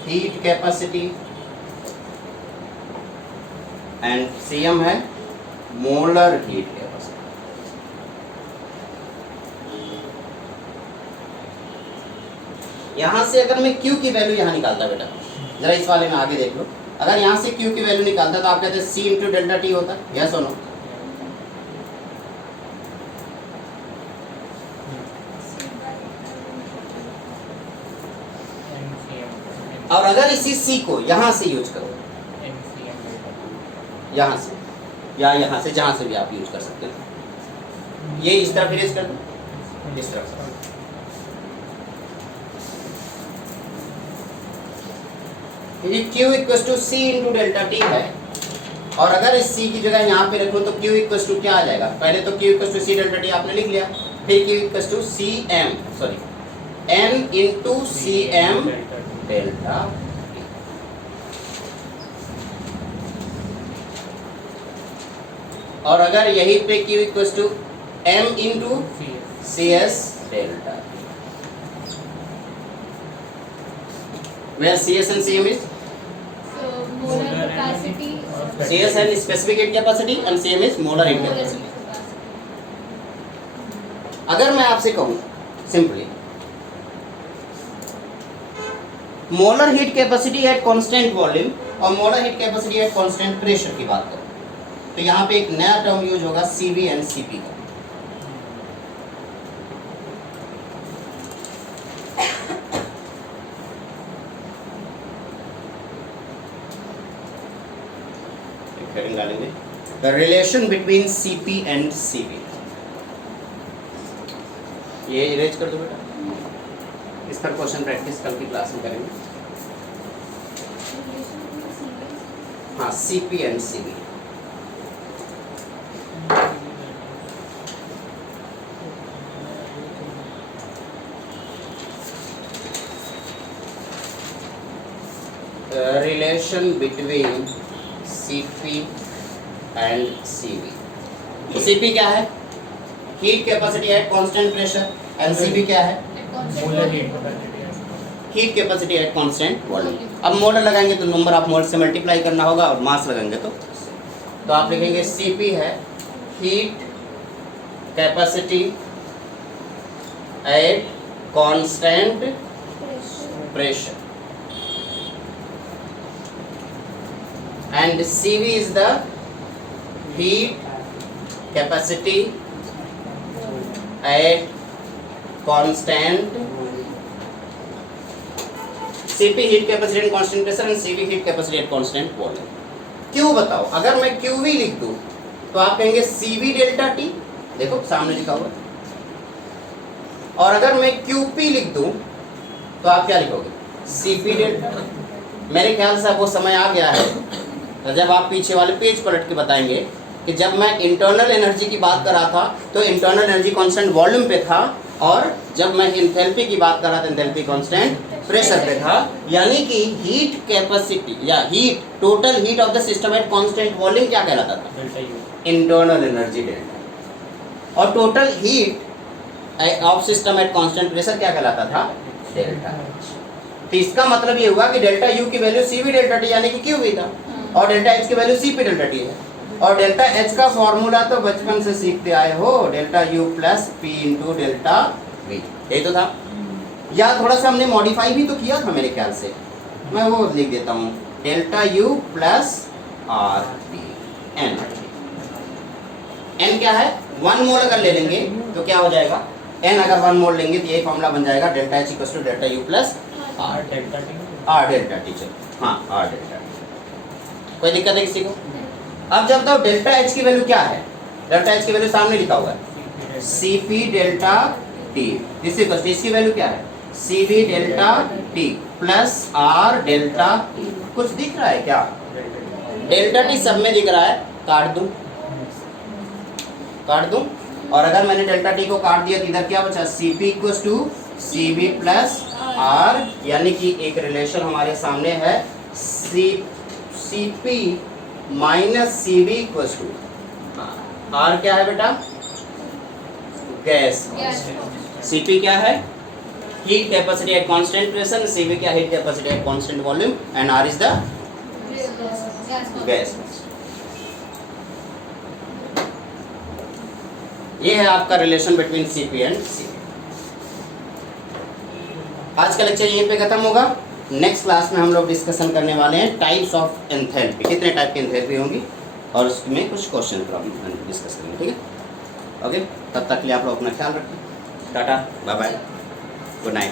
heat capacity and Cm है मोलर हीट कैपेसिटी। यहाँ से अगर मैं Q की वैल्यू यहाँ निकालता बेटा, जरा इस वाले में आगे देख लो, अगर यहाँ से Q की वैल्यू निकालता तो आप कहते हैं C इंटू डेल्टा टी होता, यस और नो। और अगर इसी C को यहाँ से यूज करो, यहाँ से या यहाँ से, जहाँ से भी आप यूज कर सकते हो, ये इस तरफ इरेज कर दो, इस तरफ से। Q equals to C into delta T है, और अगर इस C की जगह यहाँ पे रखो तो Q इक्वल्स टू क्या आ जाएगा, पहले तो Q equals to C delta T आपने लिख लिया, फिर Q equals to N into Cm delta. और अगर यहीं पे Q equals to M into Cs delta, where Cs and Cm is molar capacity Cs and specific heat capacity and Cm is molar heat molar capacity। capacity। अगर मैं आपसे कहूं simply molar heat capacity at constant volume और molar heat capacity at constant pressure की बात करूं तो यहाँ पे एक नया टर्म यूज होगा Cv एंड Cp का। डालेंगे the relation between Cp and Cv। ये इरेज कर दो बेटा, इस पर क्वेश्चन प्रैक्टिस कल की क्लास में करेंगे। हाँ Cp and Cv। Relation between Cp and Cv। Cp क्या है, heat capacity at constant pressure, and Cv क्या है, heat capacity at constant volume. अब मोलर लगाएंगे तो नंबर ऑफ मोल से मल्टीप्लाई करना होगा, और मास लगाएंगे तो आप लिखेंगे Cp है heat capacity eight constant pressure, and Cv is the heat capacity at constant Cp heat capacity at constant pressure and Cv heat capacity at constant volume. Q बताओ, अगर मैं Qv लिख दूं तो आप कहेंगे Cv डेल्टा T, देखो सामने लिखा हुआ है, और अगर मैं Qp लिख दूं तो आप क्या लिखोगे? Cp delta. मेरे ख्याल से अब वो समय आ गया है तो जब आप पीछे वाले पेज पलट के बताएंगे कि जब मैं इंटरनल एनर्जी की बात कर रहा था तो इंटरनल एनर्जी कांस्टेंट वॉल्यूम पे था, और जब मैं एंथैल्पी की बात कर रहा था एंथैल्पी कांस्टेंट प्रेशर पे था। यानी कि हीट कैपेसिटी या heat total heat of the system at constant volume क्या कहलाता था? Delta U. Internal energy delta. और total heat of system at constant pressure क्या कहलाता था? डेल्टा। तो इसका मतलब ये हुआ कि डेल्टा यू की value C V delta T यानी कि क्यू वी था, और डेल्टा एच की value C P delta T है। और डेल्टा एच का फॉर्मूला तो बचपन से सीखते आए हो, delta U plus P into delta we, यही तो था। या थोड़ा सा हमने मॉडिफाई भी तो किया था मेरे ख्याल से, मैं वो लिख देता हूँ, delta U plus R P N. N क्या है? 1 मोल अगर ले लेंगे तो क्या हो जाएगा? एन अगर 1 मोल लेंगे तो यही फॉर्मूला बन जाएगा, delta H equal to delta U plus R delta T. R delta T. चलो हाँ, आर डेल्टा टी। कोई दिक्कत है किसी को? अब जब तक डेल्टा एच की वैल्यू क्या है? डेल्टा एच की वैल्यू सामने लिखा हुआ है, सी पी डेल्टा टी। इसकी वैल्यू क्या है? C V delta T plus R delta T. कुछ दिख रहा है क्या? डेल्टा टी सब में दिख रहा है, काट दूं? काट दूं? और अगर मैंने डेल्टा टी को काट दिया तो इधर क्या बचा? C P equal to C V plus R, यानी कि एक रिलेशन हमारे सामने है, C P minus C V equal to R. क्या है बेटा? गैस। सी पी क्या है? Heat capacity at constant pressure, C V क्या? Heat capacity at constant volume, and R is the gas. ये है आपका relation between CP and C. आज का लेक्चर यहीं पे खत्म होगा। नेक्स्ट क्लास में हम लोग डिस्कशन करने वाले हैं टाइप्स ऑफ एंथैल्पी, कितने टाइप की एंथैल्पी होंगी, और उसमें कुछ क्वेश्चन प्रॉब्लम डिस्कस करेंगे। ठीक है, ओके। तब तक के लिए आप लोग अपना ख्याल रखें। Tata, bye bye, good night.